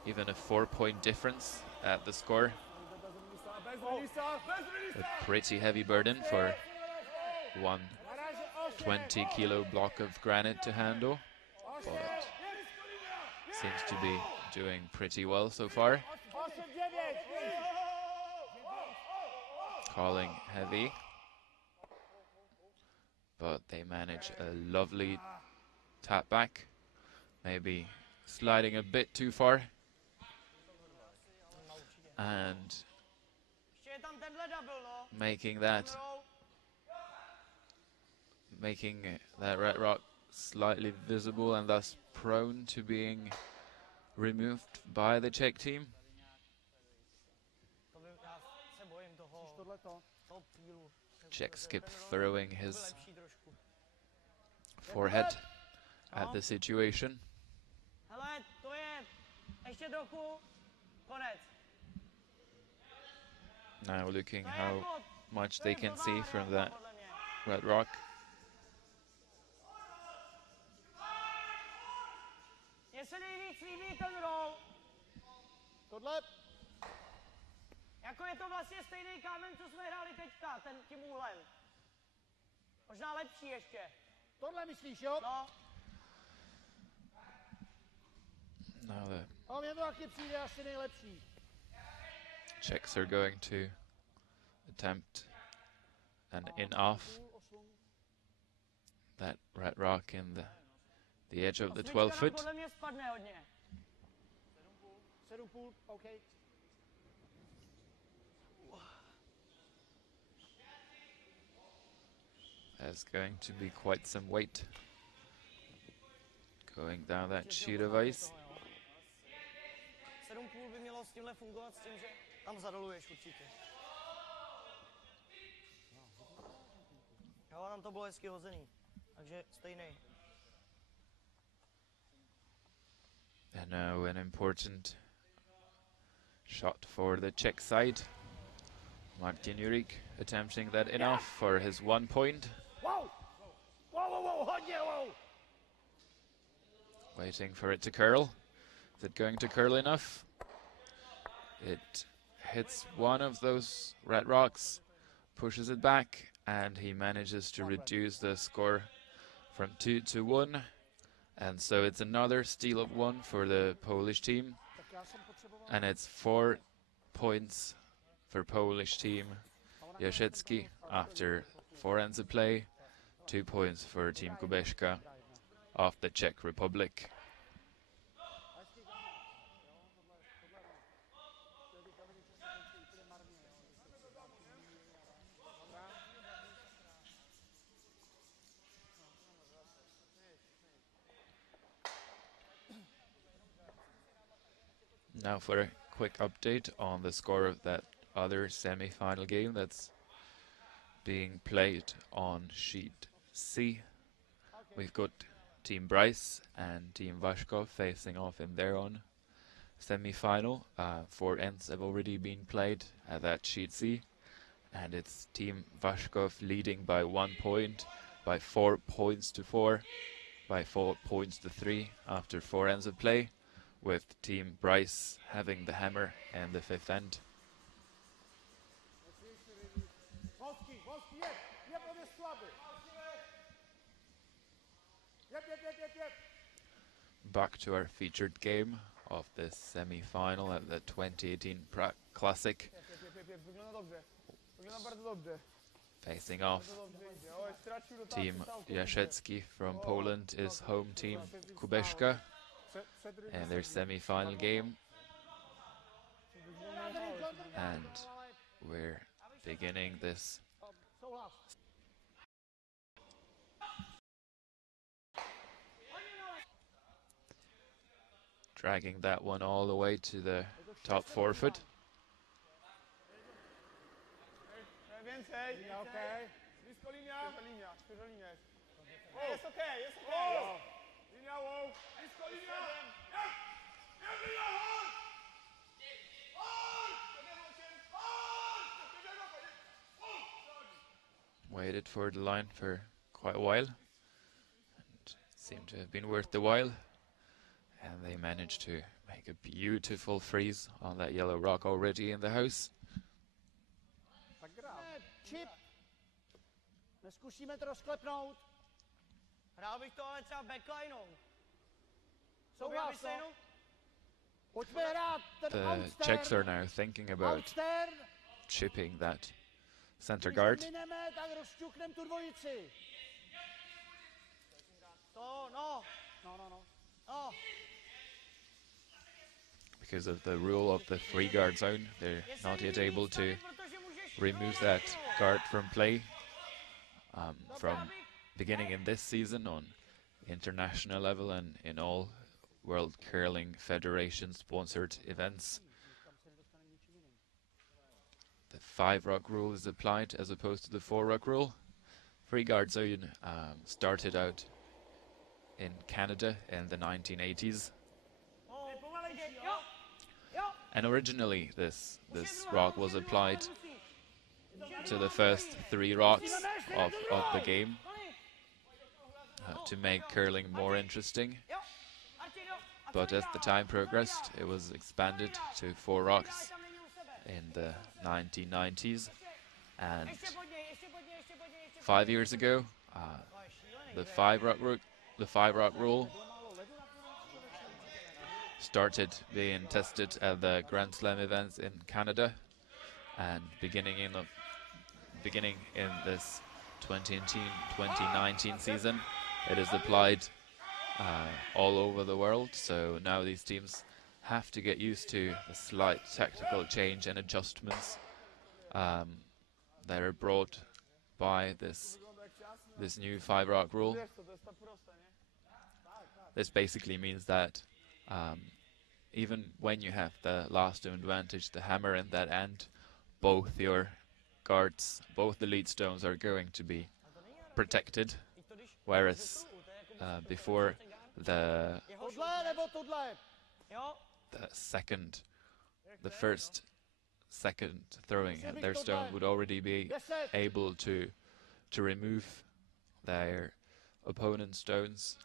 even a 4-point difference at the score. A pretty heavy burden for one 20-kilo block of granite to handle, but seems to be doing pretty well so far. Calling heavy, but they manage a lovely tap back, maybe sliding a bit too far, and making that red rock slightly visible and thus prone to being removed by the Czech team. Czech skip throwing his forehead at the situation. Now looking how much they can see from that red rock. Mně se nejvíc líbí ten roll. Tohle. Jako je to vlastně stejný kámen, co jsme hráli teďka, tím úhlem. Možná lepší ještě. Tohle myslíš, jo? No. Now the A mně to taky přijde asi nejlepší. Czechs are going to attempt an in-off. That red rock in the edge of the 12 foot. Podle mě spadne hodně. 7,5, OK. There's going to be quite some weight going down that sheet of ice. 7,5 by mělo s tímhle fungovat s tím, že tam zadoluješ určitě. Jo, tam to bylo hezky hozený, takže stejný. And now an important shot for the Czech side. Martin Jurek attempting that in-off for his 1 point. Wow! Wow, hodně, wow! Waiting for it to curl. Is it going to curl enough? It hits one of those red rocks, pushes it back, and he manages to reduce the score from 2 to 1. And so it's another steal of 1 for the Polish team. And it's 4 points for Polish team Jasiecki after 4 ends of play. 2 points for Team Kubeška of the Czech Republic. Now for a quick update on the score of that other semi-final game that's being played on sheet C. We've got Team Bryce and Team Vashkov facing off in their own semi-final. 4 ends have already been played at that sheet C, and it's Team Vashkov leading by 1 point, by 4 points to 4, by 4 points to 3 after 4 ends of play, with Team Bryce having the hammer and the 5th end. Back to our featured game of this semi-final at the 2018 Prague Classic. Facing off, Team Jasiecki from Poland is home team Kubeška, and their semi-final game. And we're beginning this dragging that one all the way to the top 4 foot. Waited for the line for quite a while, and seemed to have been worth the while. And they managed to make a beautiful freeze on that yellow rock already in the house. Chip. Neskusíme to rozklepnout. Hrál bych to ale třeba backlineou. Souhlas, pojďme hrát ten The Czechs are now thinking about chipping that center guard. Tak rozťuknem tu dvojici. No. Because of the rule of the free guard zone, they're not yet able to remove that guard from play from beginning in this season on international level and in all World Curling Federation sponsored events. The 5-rock rule is applied as opposed to the 4-rock rule. Free guard zone started out in Canada in the 1980s. And originally this rock was applied to the first 3 rocks of the game to make curling more interesting. but as the time progressed, it was expanded to 4 rocks in the 1990s, and 5 years ago, the five rock rule started being tested at the Grand Slam events in Canada, and beginning in this 2018-2019 season, it is applied all over the world. So now these teams have to get used to the slight technical change and adjustments that are brought by this new 5 rock rule. This basically means that even when you have the last stone advantage, the hammer in that end, both your guards, both the lead stones are going to be protected, whereas before the first, second throwing their stone would already be able to remove their opponent's stones.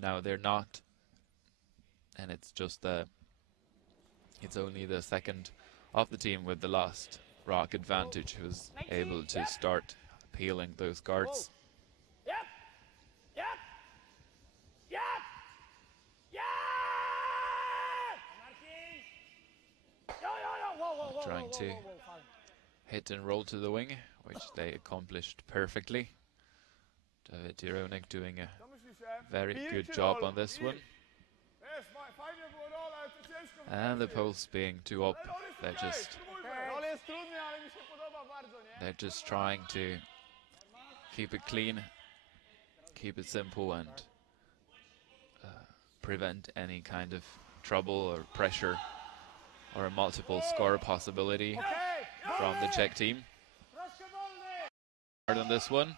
Now they're not, and it's only the second of the team with the last rock advantage who's able to start peeling those guards. Trying to hit and roll to the wing, which they accomplished perfectly. David Jironek doing a very good job on this one. And the poles being too up, they're just trying to keep it clean, keep it simple, and prevent any kind of trouble or pressure or a multiple score possibility from the Czech team. Hard on this one.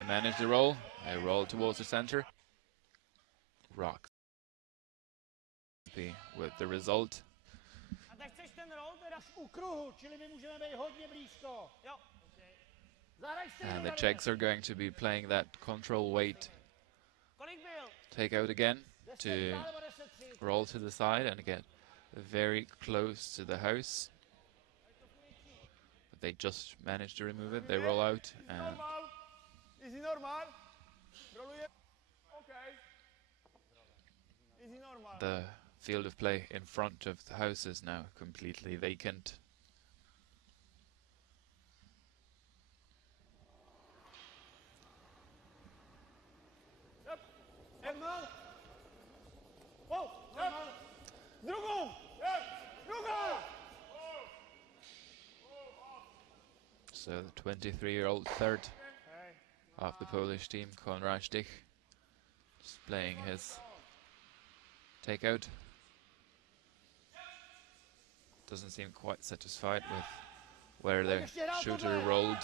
They manage the roll. They roll towards the center. Rocks. Happy with the result. And the Czechs are going to be playing that control weight take out again to roll to the side and get very close to the house. But they just managed to remove it. They roll out, and the field of play in front of the house is now completely vacant. So the 23-year-old third of the Polish team, Konrad Stich, displaying his takeout. Doesn't seem quite satisfied with where the shooter rolled.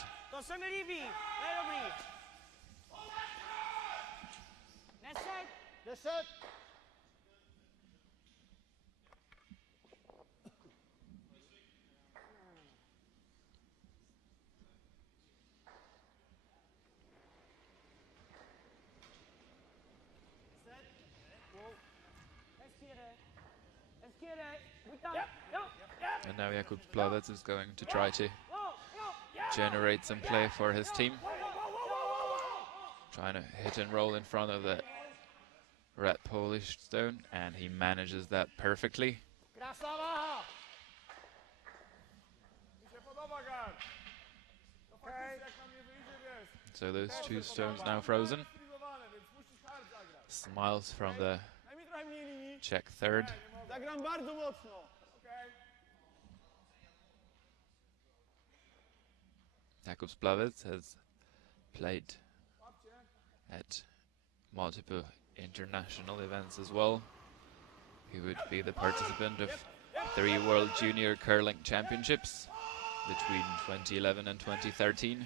And now Jakub Plavec is going to try to generate some play for his team. Trying to hit and roll in front of the red Polish stone, and he manages that perfectly. So those two stones now frozen. Smiles from the Czech third. Jakub Plavec has played at multiple international events as well. He would be the participant of 3 World Junior Curling Championships between 2011 and 2013,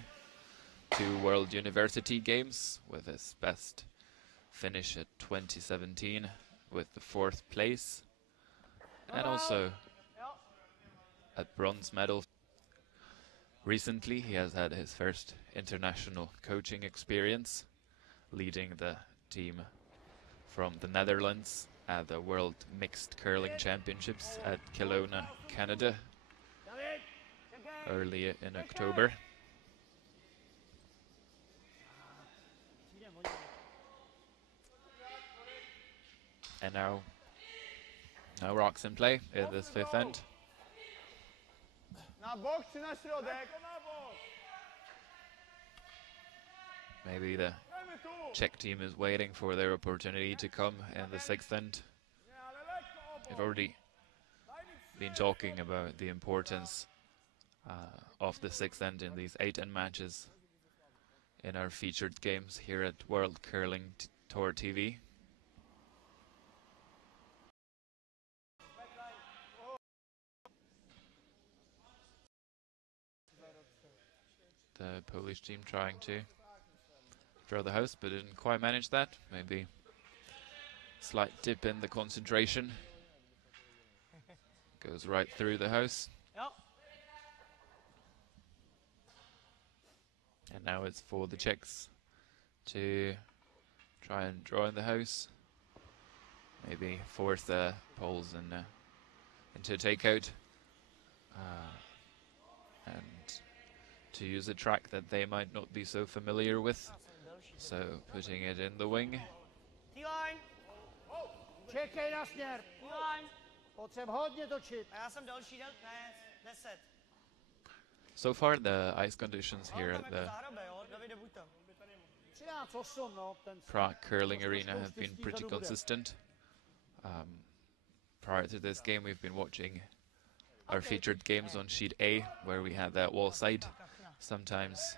2 World University Games with his best finish at 2017 with the 4th place, and also a bronze medal. Recently he has had his first international coaching experience, leading the team from the Netherlands at the World Mixed Curling Championships at Kelowna, Canada, early in October. And now rocks in play in this fifth end. Na bok či na środek? Maybe the Czech team is waiting for their opportunity to come in the sixth end. They've already been talking about the importance of the sixth end in these 8-end matches in our featured games here at World Curling Tour TV. The Polish team trying to draw the house, but didn't quite manage that. Maybe slight dip in the concentration. Goes right through the house. And now it's for the Czechs to try and draw in the house. Maybe force the Poles into a takeout. And to use a track that they might not be so familiar with. So putting it in the wing. Čekej na směr. Potřeb hodně točit. A já jsem další, ne, 10. So far the ice conditions here at the Prague Curling Arena have been pretty consistent. Prior to this game we've been watching our featured games on sheet A, where we had that wall side, sometimes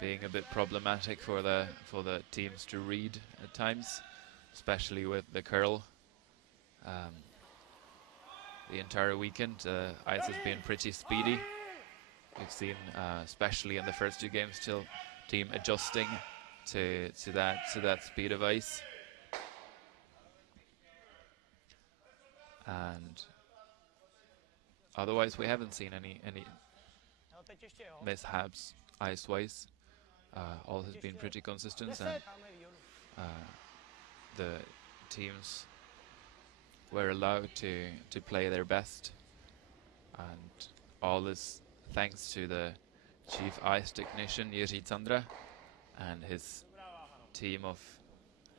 being a bit problematic for the teams to read at times, especially with the curl. The entire weekend, ice has been pretty speedy. We've seen, especially in the first two games, team adjusting to that speed of ice. And otherwise, we haven't seen any mishaps ice-wise. All has been pretty consistent, and the teams were allowed to play their best, and all is thanks to the chief ice technician Jiří Candra and his team of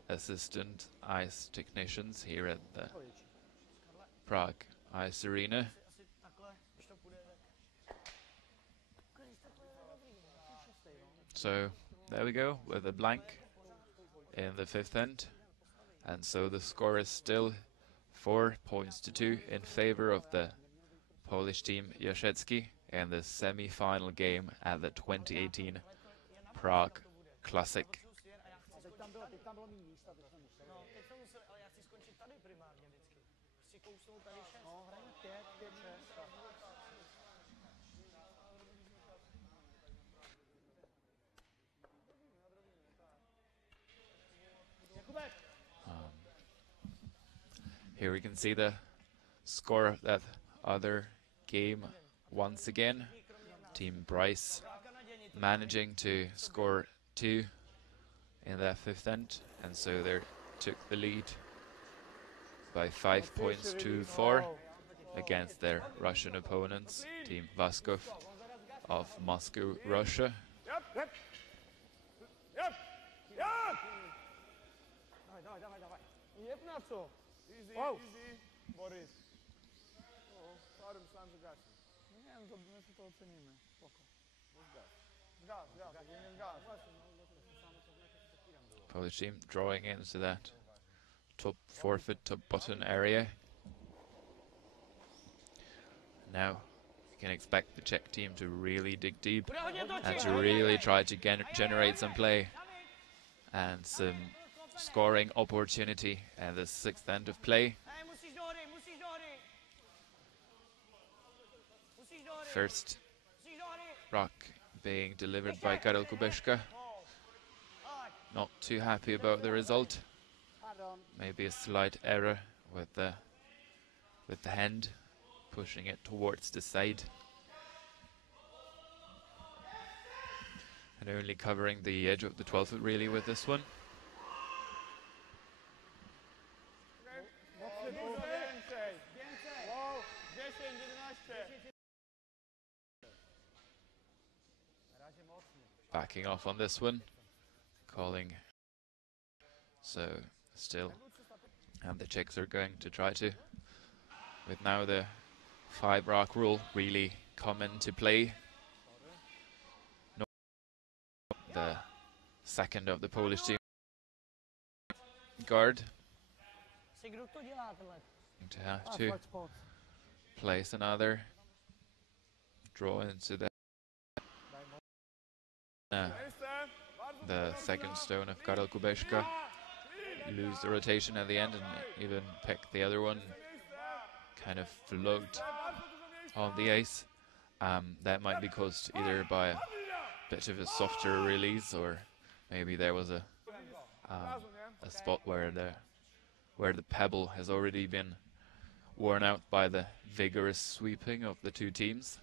assistant ice technicians here at the Prague Ice Arena. So there we go with a blank in the fifth end, and so the score is still 4 points to 2 in favor of the Polish team Jaszecki in the semi-final game at the 2018 Prague Classic. Here we can see the score of that other game once again. Team Bryce managing to score 2 in that fifth end, and so they took the lead by 5 points to 4 against their Russian opponents, Team Vaskov of Moscow, Russia. Easy, easy, Boris. Sorry, myślałem, że gaśnie. Nie, no to my to ocenimy. Spoko. Zgas, nie zgas. Polish team drawing into that top forfeit, top button area. Now you can expect the Czech team to really dig deep and to really try to generate some play and some scoring opportunity at the sixth end of play. First rock being delivered by Karel Kubeška. Not too happy about the result. Maybe a slight error with the hand, pushing it towards the side. And only covering the edge of the 12 foot really with this one. backing off on this one, calling. So still, and the Czechs are going to try to, with now the 5 rock rule really come into play. No, the second of the Polish team guard to have to place another draw into the second stone of Karel Kubeška. Lose the rotation at the end and even pick the other one, kind of float on the ace. That might be caused either by a bit of a softer release, or maybe there was a spot where the pebble has already been worn out by the vigorous sweeping of the two teams.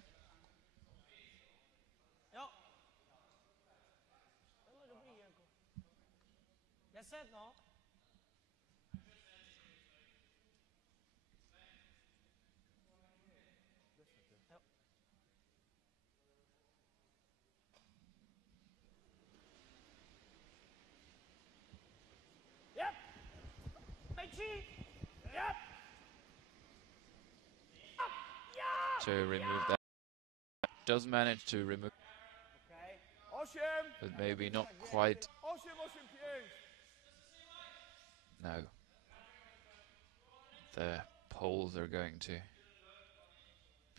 To remove that, does manage to remove, but maybe not quite. Now the Poles are going to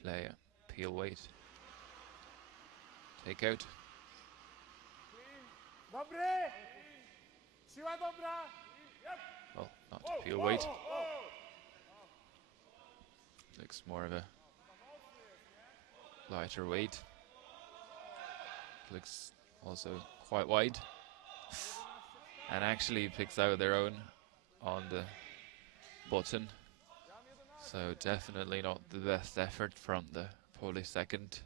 play a peel weight, take out. Well, not peel weight. Looks more of a lighter weight. Looks also quite wide, and actually picks out their own on the button. So definitely not the best effort from the Polish second,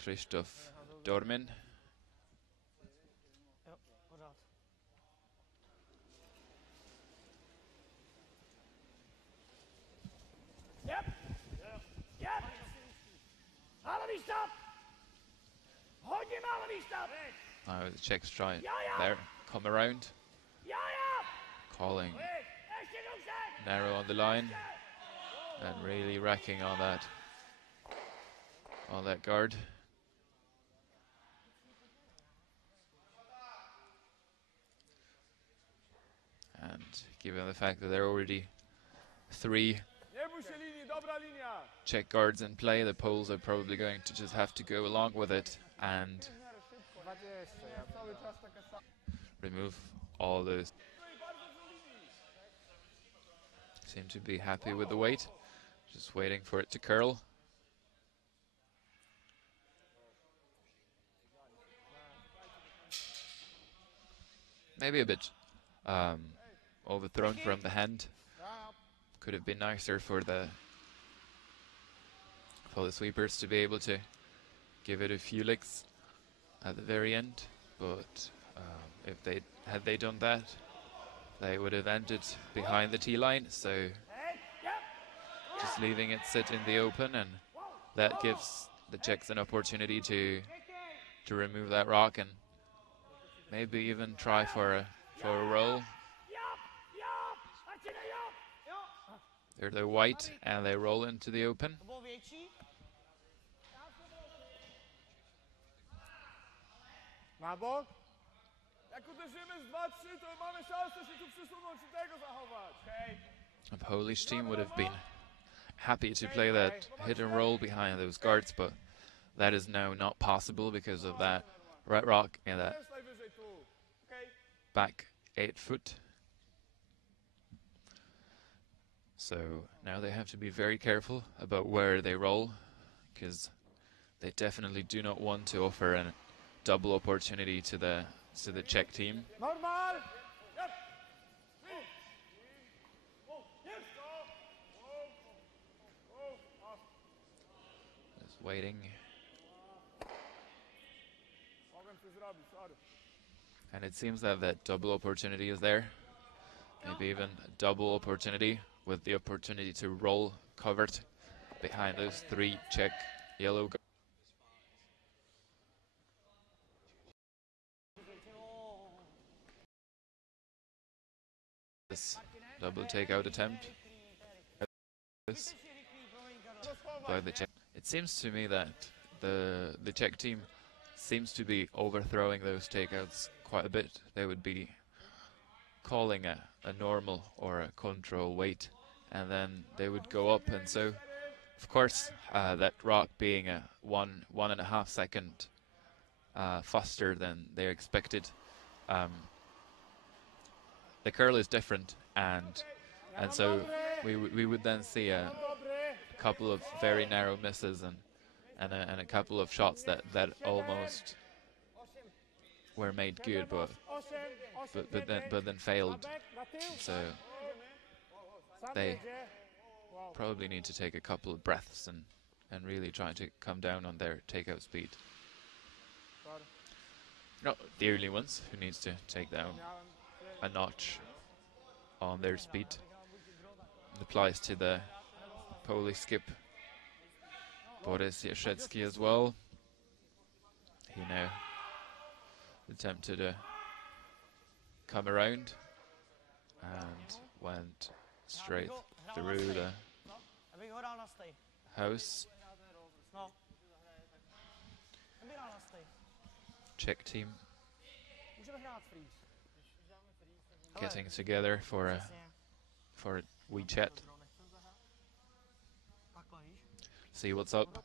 Krzysztof Dormin. Now the Czechs try there, come around, calling narrow on the line and really wrecking on that guard. And given the fact that there are already 3 Czech guards in play, the Poles are probably going to just have to go along with it and remove all those. Seem to be happy with the weight, just waiting for it to curl. Maybe a bit overthrown from the hand. Could have been nicer for the sweepers to be able to give it a few licks at the very end, but if had they done that, they would have ended behind the tee line. So just leaving it sit in the open, and that gives the Czechs an opportunity to remove that rock and maybe even try for a roll. They're white and they roll into the open. A Polish team would have been happy to play that hit and roll behind those guards, but that is now not possible because of that red rock and that back 8 foot. So now they have to be very careful about where they roll, because they definitely do not want to offer a double opportunity to the Czech team. Just waiting. And it seems that double opportunity is there. Maybe even a double opportunity with the opportunity to roll covered behind those 3 Czech yellow guards. This double takeout attempt by the Czech. It seems to me that the Czech team seems to be overthrowing those takeouts quite a bit. They would be calling a normal or a control weight, and then they would go up, and so of course that rock being a 1.5 second faster than they expected, the curl is different, and so we would then see a couple of very narrow misses and a couple of shots that almost were made good, but then failed. So they probably need to take a couple of breaths and really try to come down on their takeout speed. Not the only ones who needs to take down a notch on their speed. It applies to the Polish skip Boris Jaszecki as well. He now attempted to come around and went straight through the house. Czech team getting together for a wee chat. See what's up.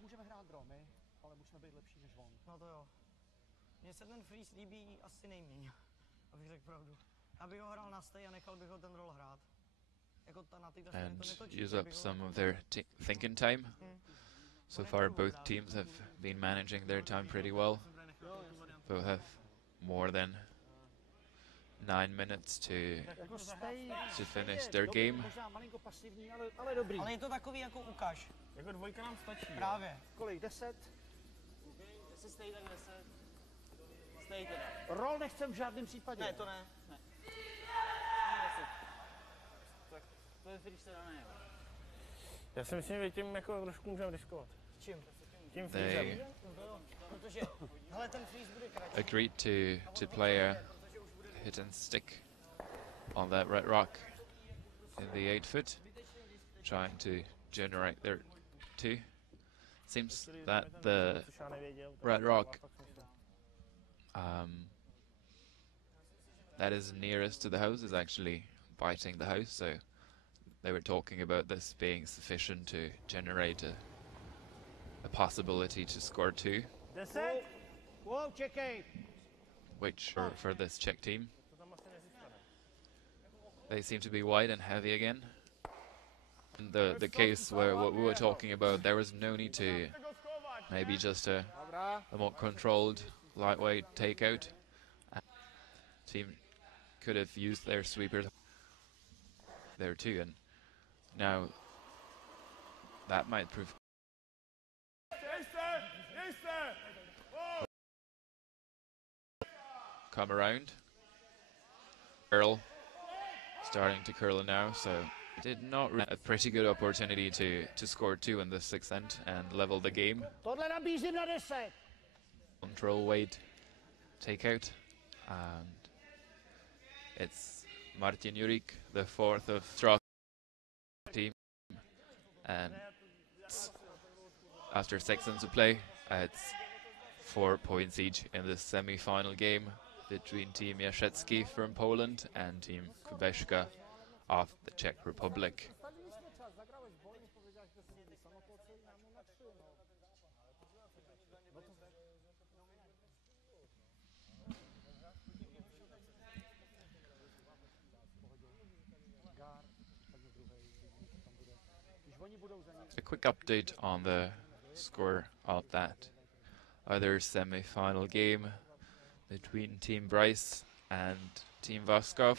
Můžeme hrát draw my, ale musíme být lepší než on. No to jo. Mně se ten freeze líbí asi nejméně, abych řekl pravdu. Já bych ho hrál na stay a nechal bych ho ten roll hrát. Jako na této straně to netočí. And use up some of their thinking time. So far both teams have been managing their time pretty well. Both have more than 9 minutes to finish their game. Ale je to takový jako ukáž. Jako dvojka nám stačí. Právě. Kolik? 10? Jestli stej, tak 10. Stej teda. Roll nechcem v žádném případě. Ne, to ne. Ne. Tak to je freeze teda ne, jo. Já si myslím, že tím jako trošku můžeme riskovat. Čím? Tím They freezem. Protože, hele, ten freeze bude kratší. agreed to play a hit and stick on that red rock in the 8 foot, trying to generate their 2. Seems that the red rock that is nearest to the house is actually biting the house, so they were talking about this being sufficient to generate a possibility to score 2, Wow, čekej. which for this Czech team. They seem to be wide and heavy again. In the case where what we were talking about, there was no need to maybe just a more controlled lightweight takeout. Team could have used their sweepers there too, and now that might prove come around. Curl starting to curl now, so did not a pretty good opportunity to score 2 in the 6th end and level the game. Tohle nabízím na 10. Control weight takeout, and it's Martin Jurik, the 4th of Prague team, and after 6 ends of play, it's 4 points each in the semi-final game between Team Jaszecki from Poland and Team Kubeška of the Czech Republic. A quick update on the score of that other semi-final game between Team Bryce and Team Vaskov.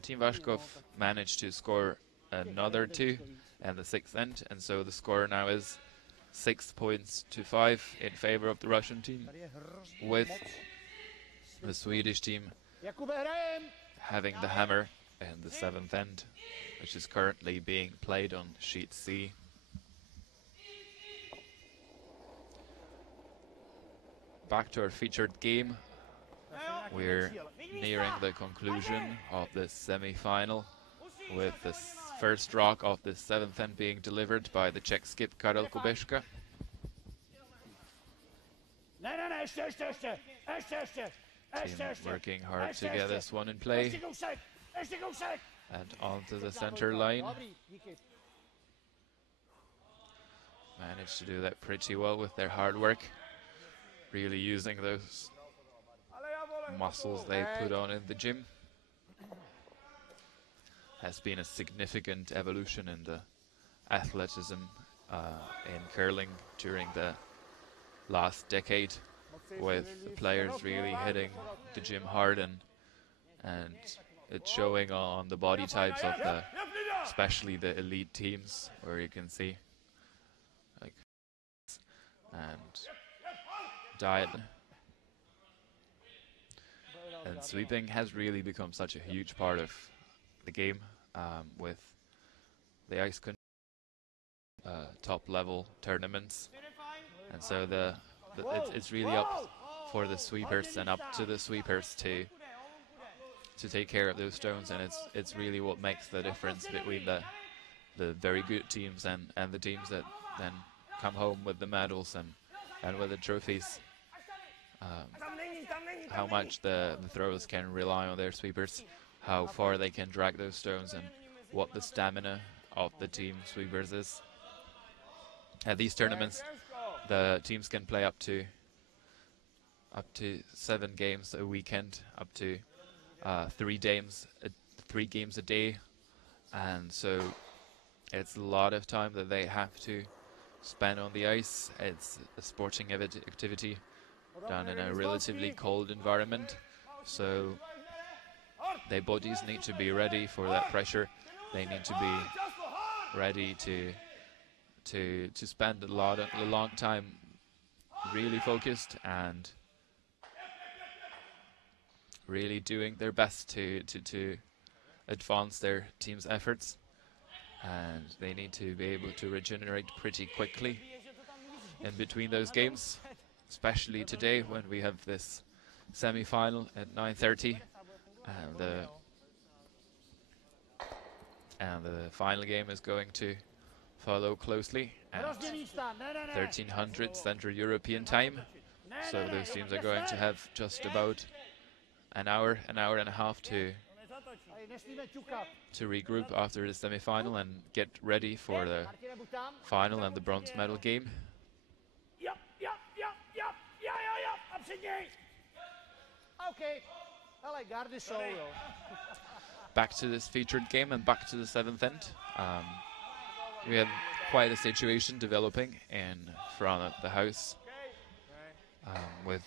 Team Vaskov managed to score another 2 in the 6th end, and so the score now is 6 points to 5 in favor of the Russian team, with the Swedish team having the hammer in the 7th end, which is currently being played on sheet C. Back to our featured game We're nearing the conclusion of this semi-final with the first rock of the 7th end being delivered by the Czech skip Karel Kubeška. Team working hard to get this one in play. And onto the center line. Managed to do that pretty well with their hard work. Really using those muscles they put on in the gym. Has been a significant evolution in the athleticism in curling during the last decade, with the players really hitting the gym hard, and it's showing on the body types of especially the elite teams, where you can see like and diet. And sweeping has really become such a huge part of the game, with the ice top level tournaments, and so it's really up for the sweepers and up to the sweepers to take care of those stones, and it's really what makes the difference between the very good teams and the teams that then come home with the medals and with the trophies. How much the throwers can rely on their sweepers, how far they can drag those stones, and what the stamina of the team sweepers is. At these tournaments, the teams can play up to 7 games a weekend, up to 3 games a day, and so it's a lot of time that they have to spend on the ice. It's a sporting activity done in a relatively cold environment, so their bodies need to be ready for that pressure. They need to be ready to spend a long time really focused and really doing their best to advance their team's efforts, and they need to be able to regenerate pretty quickly in between those games, especially today when we have this semi-final at 9:30, and the final game is going to follow closely at 1300 Central European time. So those teams are going to have just about an hour and a half to regroup after the semi-final and get ready for the final and the bronze medal game. Back to this featured game and back to the 7th end. We had quite a situation developing in front of the house, with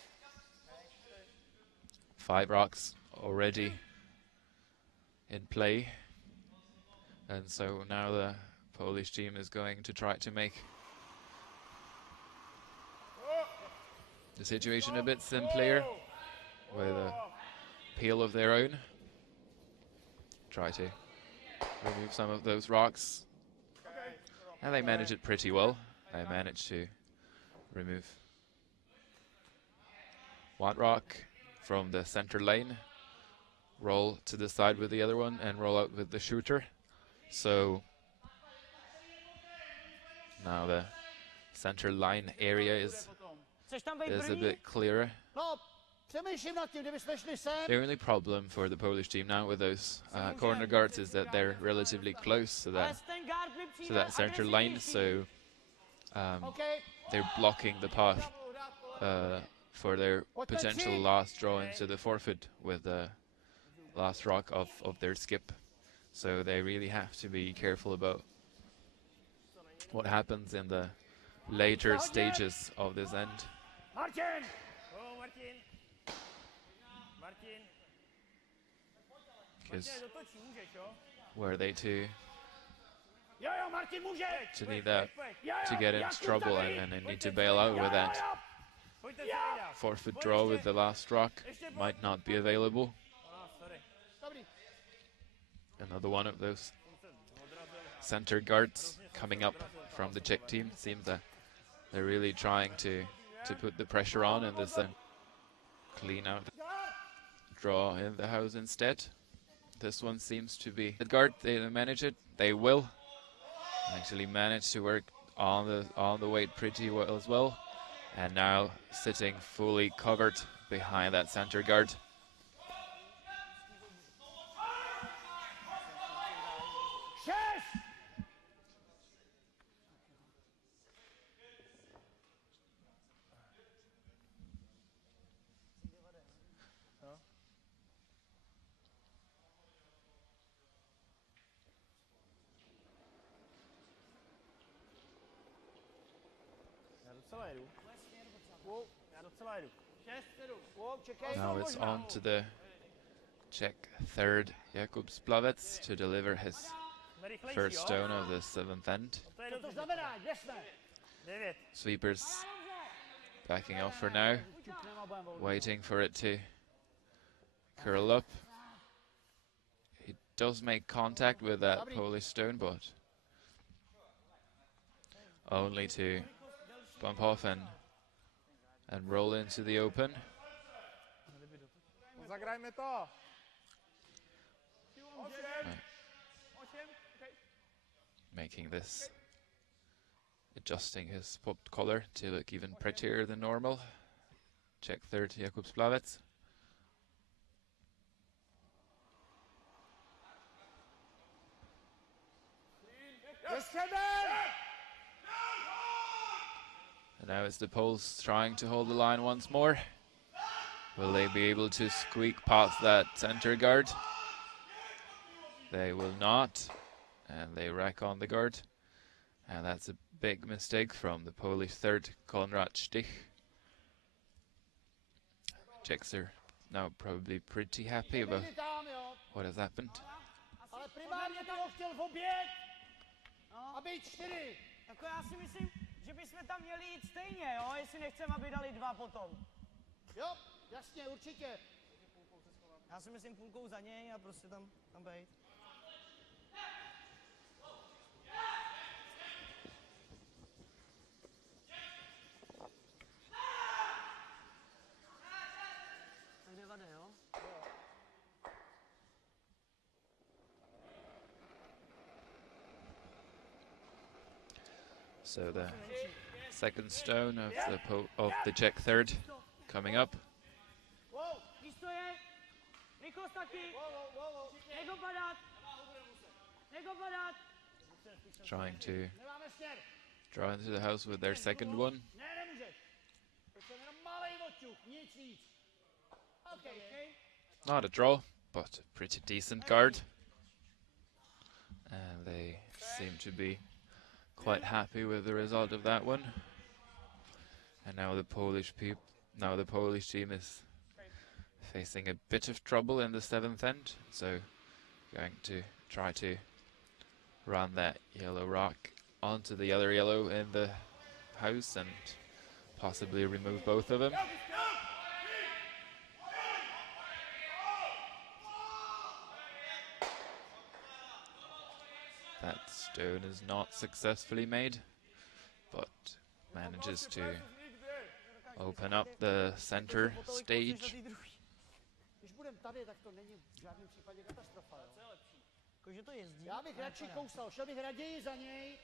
5 rocks already in play, and so now the Polish team is going to try to make the situation a bit simpler with a peel of their own. Try to remove some of those rocks, and they manage it pretty well. They managed to remove one rock from the center lane, roll to the side with the other one, and roll out with the shooter. So now the center line area is a bit clearer. The only problem for the Polish team now with those corner guards is that they're relatively close to that center line, so they're blocking the path for their potential last draw into the forfeit with the last rock of their skip. So they really have to be careful about what happens in the later stages of this end. Because were they to need that to get into trouble and they need to bail out with that forfeit draw with the last rock, might not be available. Another one of those center guards coming up from the Czech team. Seems that they're really trying to put the pressure on in this clean out. draw in the house instead. This one seems to be the guard. They manage it. They will actually manage to work on the weight pretty well as well. And now sitting fully covered behind that center guard. Now it's on to the Czech third, Jakub Splavec, to deliver his first stone of the seventh end. Sweepers backing off for now, waiting for it to curl up. He does make contact with that Polish stone, but only to bump off and roll into the open. Making this, adjusting his popped collar to look even prettier than normal. Czech third, Jakub Splavec. And now it's the Poles trying to hold the line once more. Will they be able to squeak past that center guard? They will not, and they rack on the guard. And that's a big mistake from the Polish third, Konrad Stich. Czechs are now probably pretty happy about what has happened. Jako já si myslím, že bychom tam měli jít stejně, jo, jestli nechceme, aby dali dva potom. Jo, jasně, určitě. Já si myslím půlkou za něj a prostě tam bejt. Tak nevade, jo? So the second stone of the Czech third coming up. Trying to draw into the house with their second one. Not a draw, but a pretty decent guard. And they seem to be quite happy with the result of that one. And now the Polish team is facing a bit of trouble in the seventh end, so going to try to run that yellow rock onto the other yellow in the house and possibly remove both of them. That stone is not successfully made, but manages to open up the center stage. Když budeme tady, tak to není v žádném případě katastrofa. Já bych radši kousal, šel bych raději za něj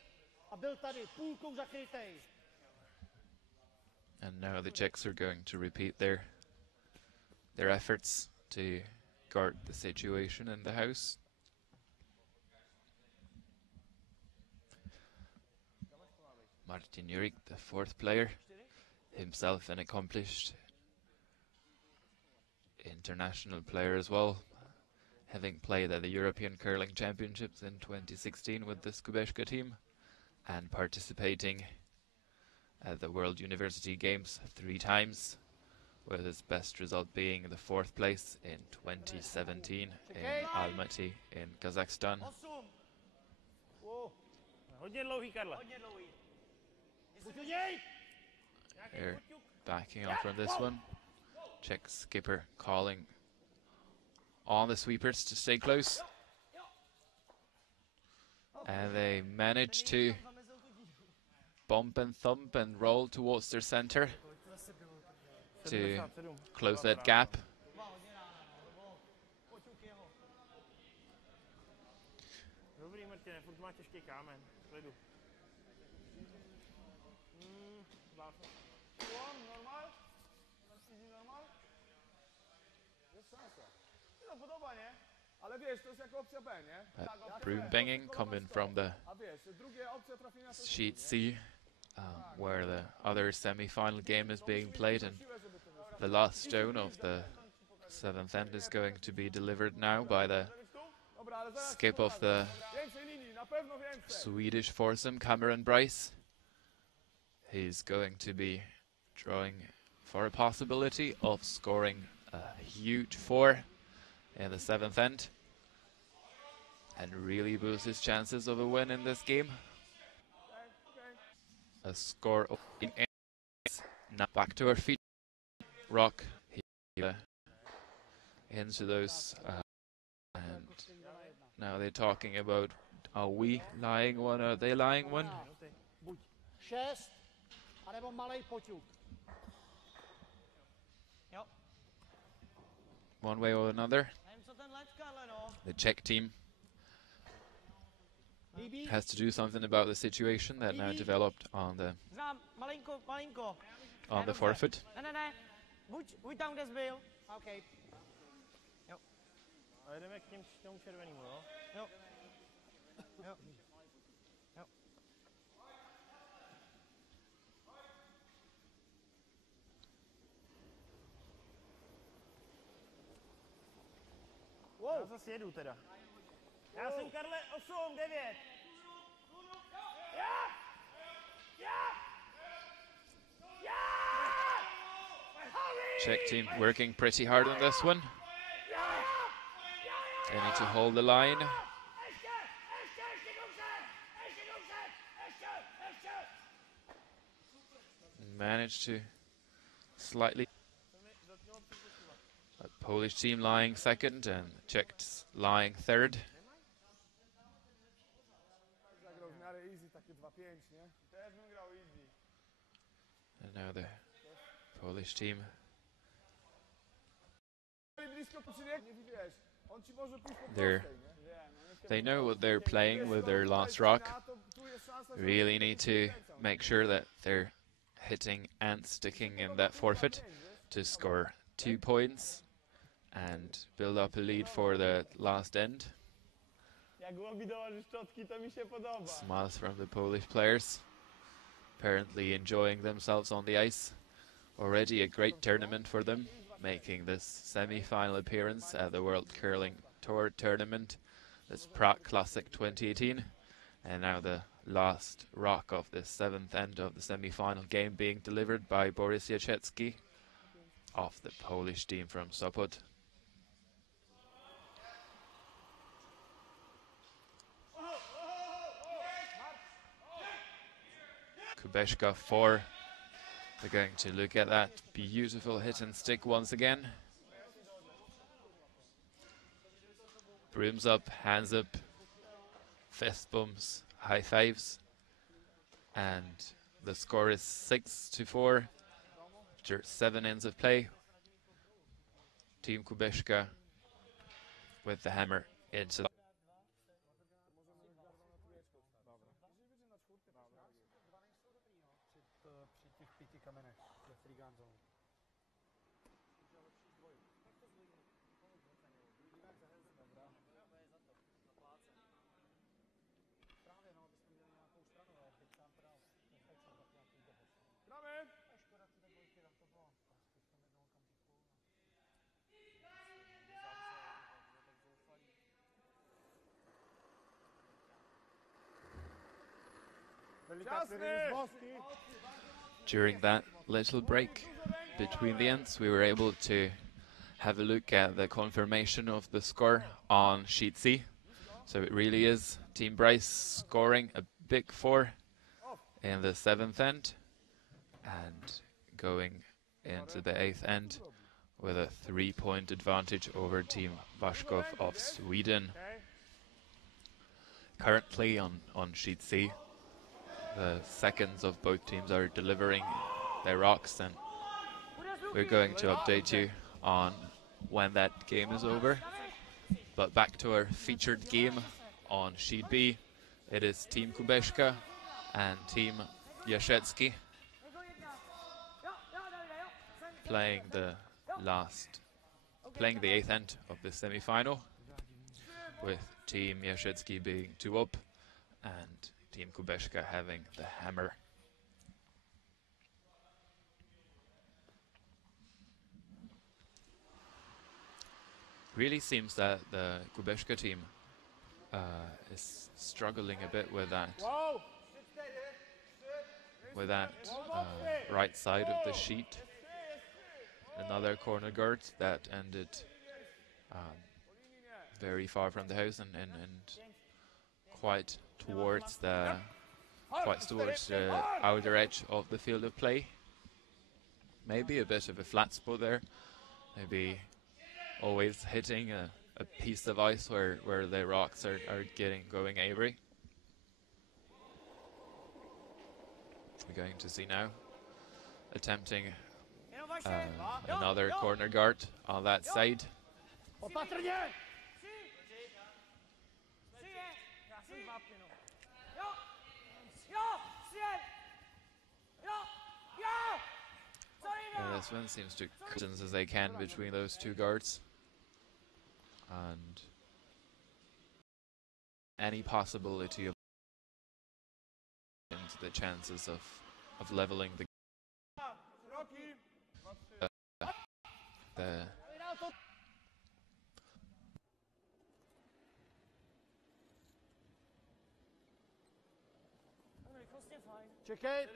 a byl tady půlkou zakrytej. And now the Czechs are going to repeat their efforts to guard the situation in the house. Martin Jurek, the fourth player, himself an accomplished international player as well, having played at the European Curling Championships in 2016 with the Skubeška team and participating at the World University Games 3 times, with his best result being the 4th place in 2017 in Almaty in Kazakhstan. They're backing off from this one. Czech skipper calling on the sweepers to stay close. And they manage to bump and thump and roll towards their center to close that gap. má těžký kámen, klidu. Normal? Easy normal? Jest szansa. No podoba, nie? Ale wiesz, to jest jako opcja B, nie? Broom banging coming from the A wiesz, drugie opcja trafienia to sheet C, where the other semi-final game is being played, and the last stone of the seventh end is going to be delivered now by the skip of the Swedish foursome, Cameron Bryce. He's going to be drawing for a possibility of scoring a huge 4 in the seventh end and really boost his chances of a win in this game. A score of 8. Now back to our feet. Rock into those, and now they're talking about, are we lying one, are they lying one? Buď 6, anebo malej poťuk. Jo. One way or another. Nevím, co ten Lecka, ale no. The Czech team has to do something about the situation that now developed on the Znám, malinko, malinko. on the forfeit. Ne. Buď tam, kde jsi byl. OK. Jo. A jdeme k tomu červenému, jo? Jo. Jo. Jo. Wow. Já zase jedu teda. Já jsem Karle 8, 9. Czech team working pretty hard on this one. They need to hold the line. Managed to slightly. A Polish team lying second and Czechs lying third. zagrał w miarę easy, takie 2-5, nie? Też bym grał easy. And now the Polish team. Blisko nie wiesz, on ci może pójść po They're- prostej, nie? They know what they're playing with their last rock. Really need to make sure that they're hitting and sticking in that forfeit to score 2 points and build up a lead for the last end. Jak łowi dołoży szczotki, to mi się podoba. Smiles from the Polish players, apparently enjoying themselves on the ice. Already a great tournament for them, making this semi-final appearance at the World Curling Tour tournament, this Prague Classic 2018, and now the last rock of the seventh end of the semi-final game being delivered by Boris Jacecki of the Polish team from Sopot. Kubeshka 4. They're going to look at that beautiful hit and stick once again. Brooms up, hands up, fist bumps, high fives. And the score is 6-4 after 7 ends of play. Team Kubeshka with the hammer into the Při těch 5 kamenech ve Frigán zónu. Právě no, bychom měli nějakou stranu, ale teď tam teda nechaj se tak nějaký dohod. Gramy! A škoda, ty dvojky, tam to bylo. Prostě v tom jednom okamžiku. During that little break between the ends, we were able to have a look at the confirmation of the score on sheet C. So it really is Team Bryce scoring a big 4 in the 7th end and going into the 8th end with a 3-point advantage over Team Vashkov of Sweden. Currently on sheet C, the seconds of both teams are delivering their rocks, and we're going to update you on when that game is over. But back to our featured game on sheet B. it is Team Kubeczka and Team Jaszecki playing the 8th end of the semi-final, with Team Jaszecki being 2 up and Team Kubeczka having the hammer. Really seems that the Kubeczka team is struggling a bit with that right side of the sheet. Another corner guard that ended very far from the house and quite towards the outer edge of the field of play. Maybe a bit of a flat spot there. Maybe always hitting a piece of ice where the rocks are going awry. We're going to see now attempting another corner guard on that side. This one seems to cut as they can between those two guards, and any possibility of the chances of leveling the Čekej.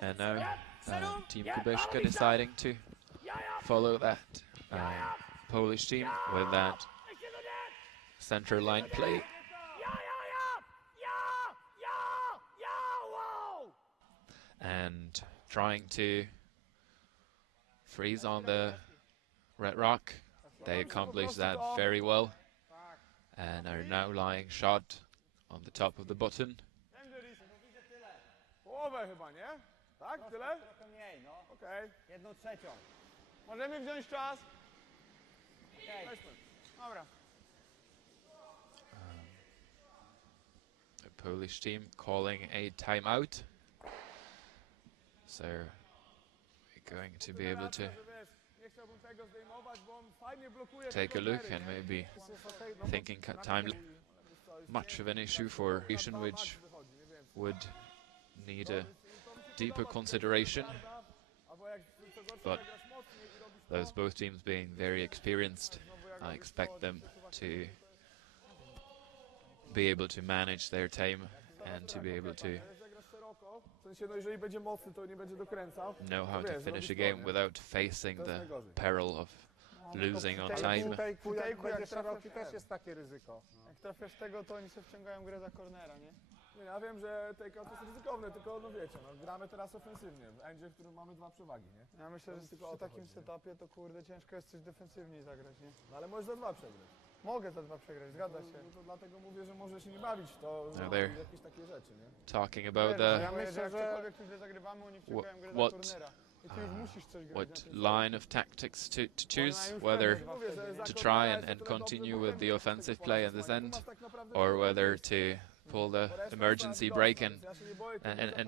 And now Team Kubeczka deciding to follow that Polish team with that center line play. And trying to freeze on the red rock. They accomplished that very well and are now lying shot on the top of the button. Połowę chyba, nie? Tak? Tyle? Trochę mniej, no. Okej. 1/3. Możemy wziąć czas? Okej. Weźmy. Dobra. The Polish team calling a timeout. So we're going to be able to take a look and maybe thinking time much of an issue for Asian, which would need a deeper consideration, but those both teams being very experienced, I expect them to be able to manage their time and to be able to know how to finish a game without facing the peril of losing on time. Jak szeroki też jest takie ryzyko. Jak trafiasz tego, to oni się wciągają grę za cornera, nie? Nie, ja wiem, że take-out jest ryzykowne, tylko no wiecie, no, gramy teraz ofensywnie, w endzie, w którym mamy 2 przewagi, nie? Ja myślę, że przy takim setupie to kurde ciężko jest coś defensywniej zagrać, nie? No ale możesz za 2 przegrać. Mogę za 2 przegrać, zgadza się. No to dlatego mówię, że może się nie bawić w to, jakieś takie rzeczy, nie? Talking about the Ja myślę, że jakkolwiek tu źle zagrywamy, oni wciągają grę za cornera. What line of tactics to choose, whether to try and continue with the offensive play in this end, or whether to pull the emergency break and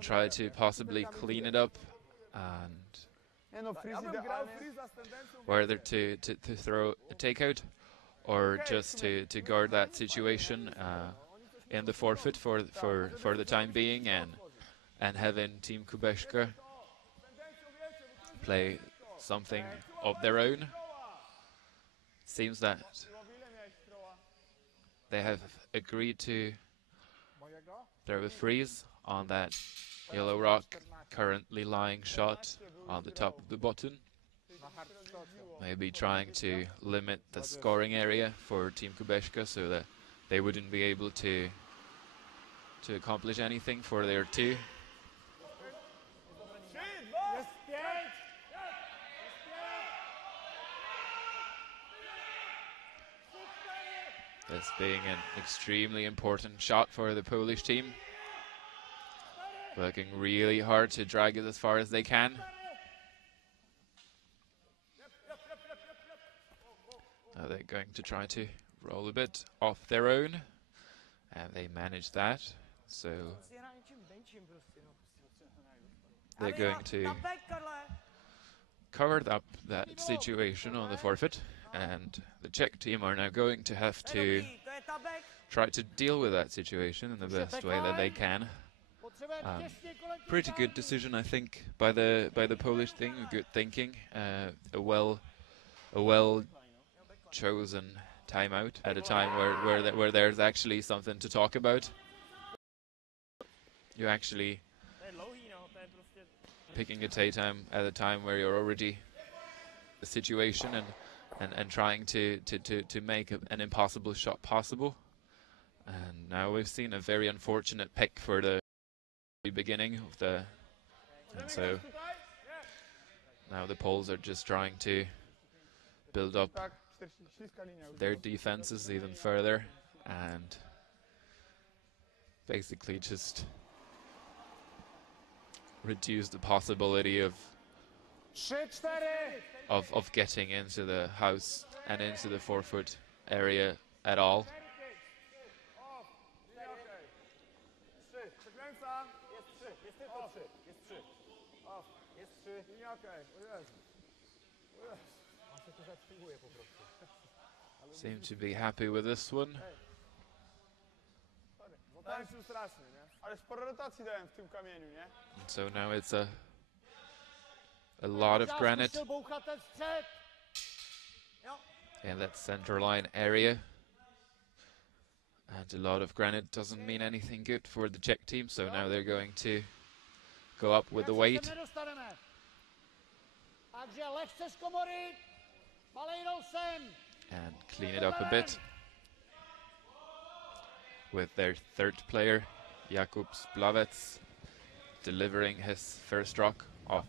try to possibly clean it up, and whether to throw a takeout or just to guard that situation in the forfeit for the time being, and having Team Kubeczka play something of their own. Seems that they have agreed to throw a freeze on that yellow rock currently lying shot on the top of the button. Maybe trying to limit the scoring area for Team Kubeczka so that they wouldn't be able to accomplish anything for their 2. This being an extremely important shot for the Polish team. Working really hard to drag it as far as they can. Now they're going to try to roll a bit off their own, and they manage that. So Si hrá něčím menším prostě, no. they're going to Na back, Karle! cover up that situation on the forfeit, and the Czech team are now going to have To je to dobrý, to je ta back. try to deal with that situation in the best way that they can. Pretty good decision, I think, by the Polish team. Good thinking, a well chosen timeout at a time where there's actually something to talk about. You actually To je dlouhý, no, to je prostě... picking a time at a time where you're already the situation and trying to make an impossible shot possible. And now we've seen a very unfortunate pick for the beginning of the, and so now the Poles are just trying to build up Tak, śliska linia już. their defenses even further and basically just reduce the possibility of 3-4! of getting into the house and into the 4-foot area at all. Off! Linia okej. 3. Przekręca. Jest 3, jest tylko 3, jest 3. Off. Jest 3. Linia okej. O Jezu. O Jezu. On się tu zatrzymuje po prostu. Seem to be happy with this one. Sorry. Zatańczył strasznie, nie? Ale sporo rotacji dałem w tym kamieniu, nie? And so now it's a lot of granite in that center line area. And a lot of granite doesn't mean anything good for the Czech team, so now they're going to go up with the weight. And clean it up a bit with their third player, Jakub Splavec, delivering his first rock of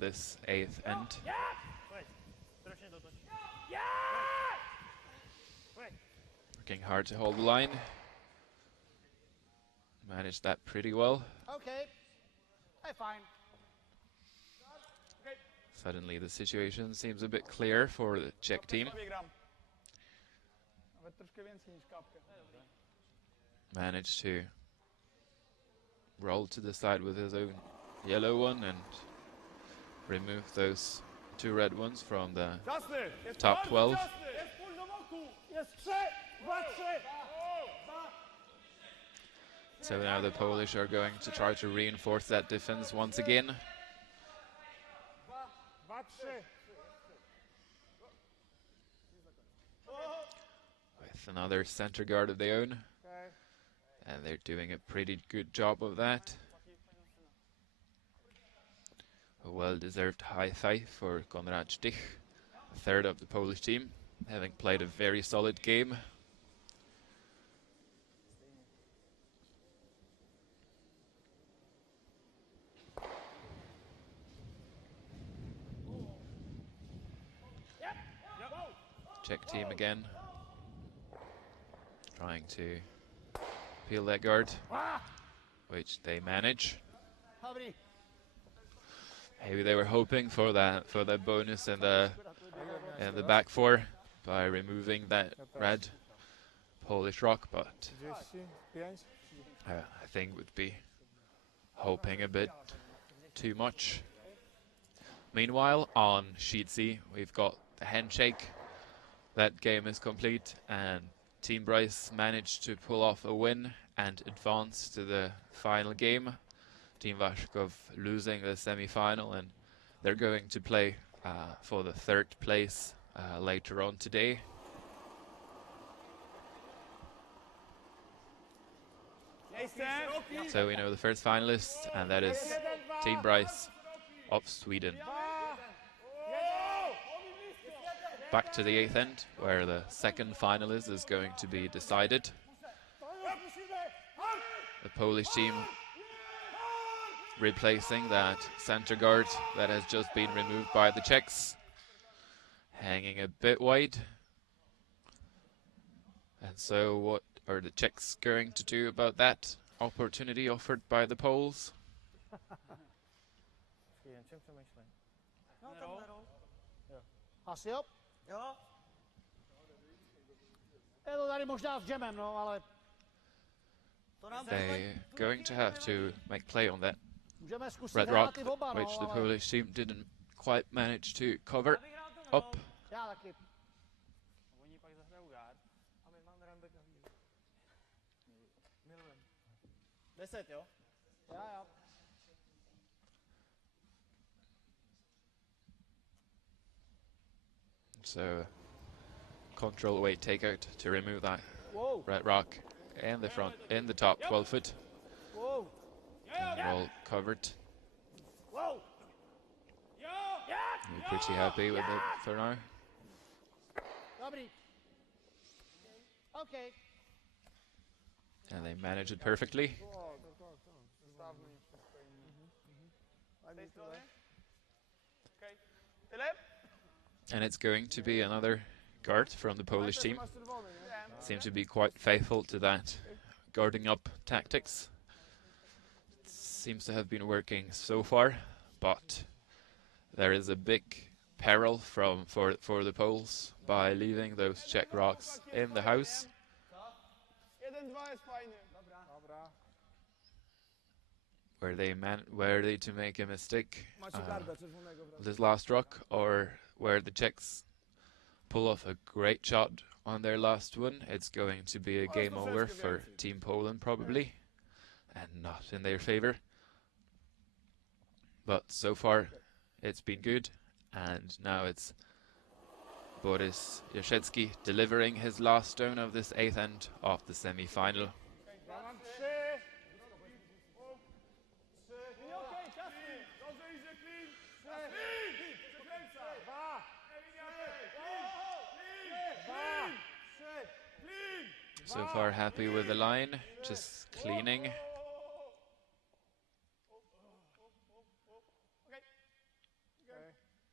this 8th end. Pojď, strašně dotoč. Pojď. Working hard to hold the line. Managed that pretty well. Okay. Hey, fine. Suddenly the situation seems a bit clear for the Czech team. Wygram. Nawet troszkę więcej niż kapkę. Managed to roll to the side with his own yellow one and remove those 2 red ones from the Jasny! Jest top bardzo 12. jasny! Jest pół do boku! Jest 3, 2, 3. So now the Polish are going to try to reinforce that defense once again. 2, 3. With another center guard of their own. Okay. And they're doing a pretty good job of that. A well-deserved high five for Konrad Stich, third of the Polish team, having played a very solid game. Czech team again, trying to peel that guard, which they manage. Maybe they were hoping for that bonus in the back four by removing that red Polish rock, but 35. I think would be hoping a bit too much. Meanwhile, on sheet C, we've got the handshake. That game is complete, and Team Bryce managed to pull off a win and advance to the final game. Team Vashkov losing the semi-final, and they're going to play for the 3rd place later on today. So we know the first finalist, and that is Team Bryce of Sweden. Back to the 8th end, where the second finalist is going to be decided. The Polish team replacing that center guard that has just been removed by the Czechs, hanging a bit wide. And so what are the Czechs going to do about that opportunity offered by the Poles? No, tenhle roll. Asi jo? Jo? Je to tady možná s džemem, no, ale They're going to have to make play on that můžeme zkusit red hrát rock, i oba, which no, the ale Polish team didn't quite manage to cover up. já taky. Oni pak zahrajou guard. A my máme runback na výhru. Milujeme. 10, jo? Já. So control weight takeout to remove that Wow, red rock in the front, in the top 12 foot, wow. and all covered. Wow. You're pretty happy with it for now. Dobrý. OK. And they manage it perfectly. And it's going to be another guard from the Polish team. Seem to be quite faithful to that guarding up tactics. Seems to have been working so far, but there is a big peril for the Poles by leaving those Czech rocks in the house. 1-2 jest fajnie. Dobra. Were they to make a mistake with this last rock, or where the Czechs pull off a great shot on their last one, it's going to be a game over for Team Poland probably, and not in their favor. But so far it's been good, and now it's Boris Jaszewski delivering his last stone of this 8th end of the semi-final. So far happy with the line, just cleaning.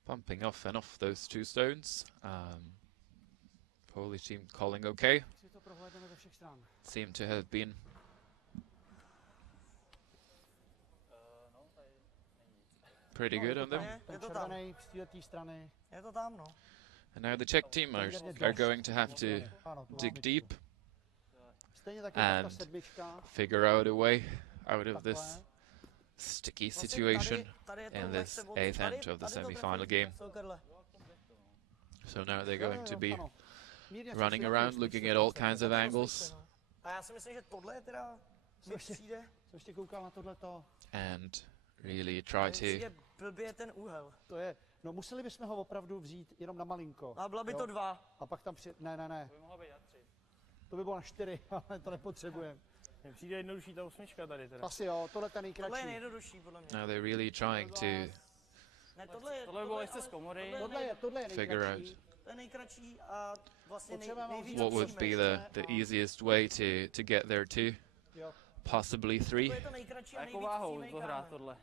Pumping off and off those 2 stones. Polish team calling okay. Si to prohlédneme ze všech stran. Seem to have been pretty good on them. Je Ten to tam. červený z této strany. Je to tam, no. And now the Czech team are going to have to Ano, tu dig máme. deep Stejně taky ta and sedmička. figure out a way out of this Takhle. sticky Vlastně situation tady je to in jak this se od- 8th tady- end of the tady to semi-final trefím. game. Co, Karle? So now they're Jo, going jo, to be ano. Mírně running se around, slyší, looking slyší at se all to. kinds of angles, No. A já si myslím, že tohle je teda mi Což je- přijde, Jsem ještě koukal na tohleto. and really try mi to přijde blbě ten úhel. To je, no museli bychom ho opravdu vzít jenom na malinko. A byla by Jo. to 2. A pak tam ne. To by mohla být na 3. To by bylo na 4, ale to nepotřebujeme. Mně přijde jednodušší ta 8 tady teda. Asi jo, tohle ten Tohle je nejkratší. nejjednodušší, podle mě. now they're really trying to Ne, tohle je, Tohle by bylo ještě z komory. Tohle je figure nejkratší. out to je nejkratší a vlastně Potřebujeme nejvíc what would musíme. be the easiest way to get there too. Jo. Possibly 3. To je to nejkratší A a jakou nejvíc váhou přímej to hrát kámen. tohle?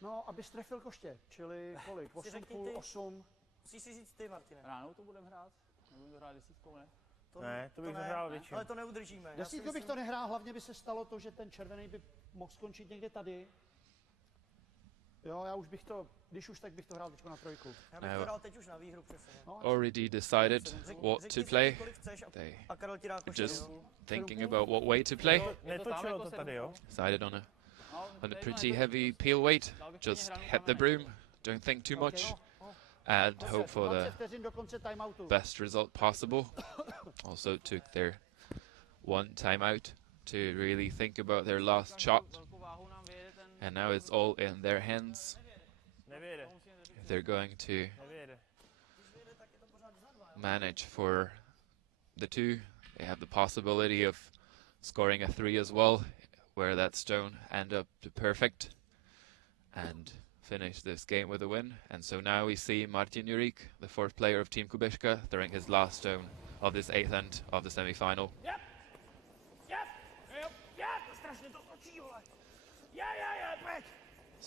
No, aby strefil koště, čili kolik? Si řekni 8,5, ty. 8. Musíš si říct ty, Martine. Ránou to budeme hrát? Nebudeme to hrát 10, ne? To, Ne, to bych ne, zahrál většinu. ale to neudržíme. Já si Desítku bych to nehrál, hlavně by se stalo to, že ten červený by mohl skončit někde tady. Jo, já už bych to, když už, tak bych to hrál teď na 3. Já bych to dal teď už na výhru přesně. No, Already decided what to play. Kolik chceš They a Karel ti dá koště, just jo? thinking about what way to play. Netočilo to tady, jo? Decided on a pretty heavy peel weight. Just hit the broom. Don't think too much. And hope for 20 the vteřin do konce timeoutu. best result possible. Also took their 1 timeout to really think about their last shot. Velkou váhou nám vyjede ten... And now it's all in their hands. Nevyjede. If they're going to Nevyjede. manage for the 2, they have the possibility of scoring a 3 as well, where that stone end up to perfect and finish this game with a win. And so now we see Martin Jurik, the 4th player of Team Kubiszka, throwing his last stone of this 8th end of the semi-final. Strašně to točí, vole.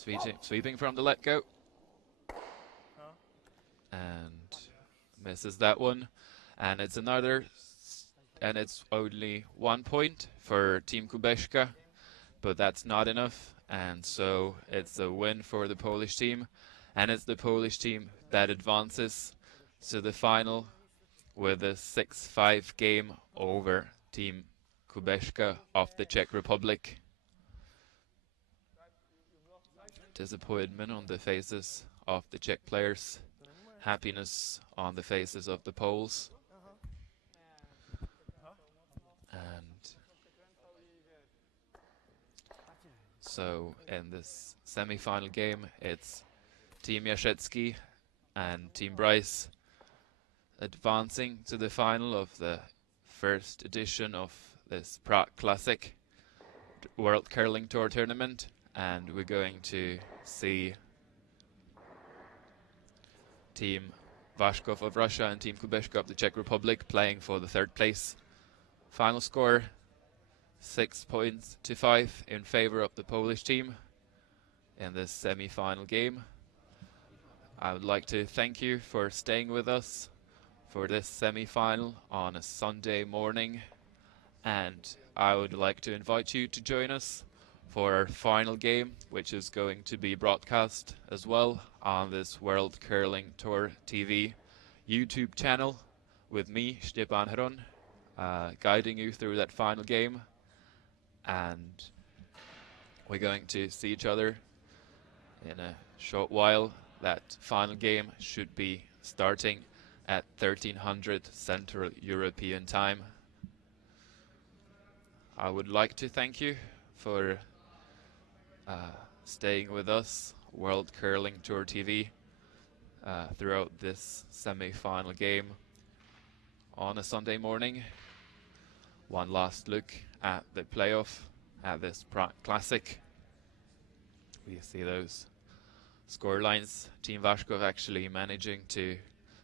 Pojď. Sweeping from the let go. And misses that one. And it's and it's only 1 point for Team Kubiszka, but that's not enough. And so it's a win for the Polish team. And it's the Polish team that advances to the final with a 6-5 game over Team Kubeška of the Czech Republic. Disappointment on the faces of the Czech players, happiness on the faces of the Poles. And so in this semi-final game, it's Team Jaszecki and Team Bryce advancing to the final of the first edition of this Prague Classic World Curling Tour tournament, and we're going to see Team Vashkov of Russia and Team Kubeška of the Czech Republic playing for the third place. Final score 6 points to 5 in favor of the Polish team in this semi-final game. I would like to thank you for staying with us for this semi-final on a Sunday morning, and I would like to invite you to join us for our final game, which is going to be broadcast as well on this World Curling Tour TV YouTube channel with me, Stepan Hron, guiding you through that final game. And we're going to see each other in a short while. That final game should be starting at 1300 Central European Time. I would like to thank you for staying with us, World Curling Tour TV, throughout this semi-final game on a Sunday morning. One last look at the playoff at this Prague Classic. We see those score lines. Team Vashkov actually managing to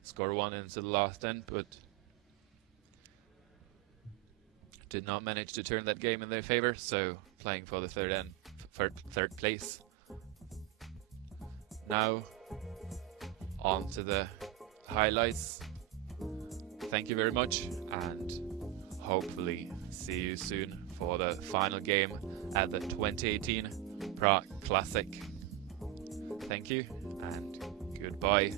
score one into the last end, but did not manage to turn that game in their favor, so playing for the third place. Now on to the highlights. Thank you very much, and hopefully see you soon for the final game at the 2018 Prague Classic. Thank you and goodbye.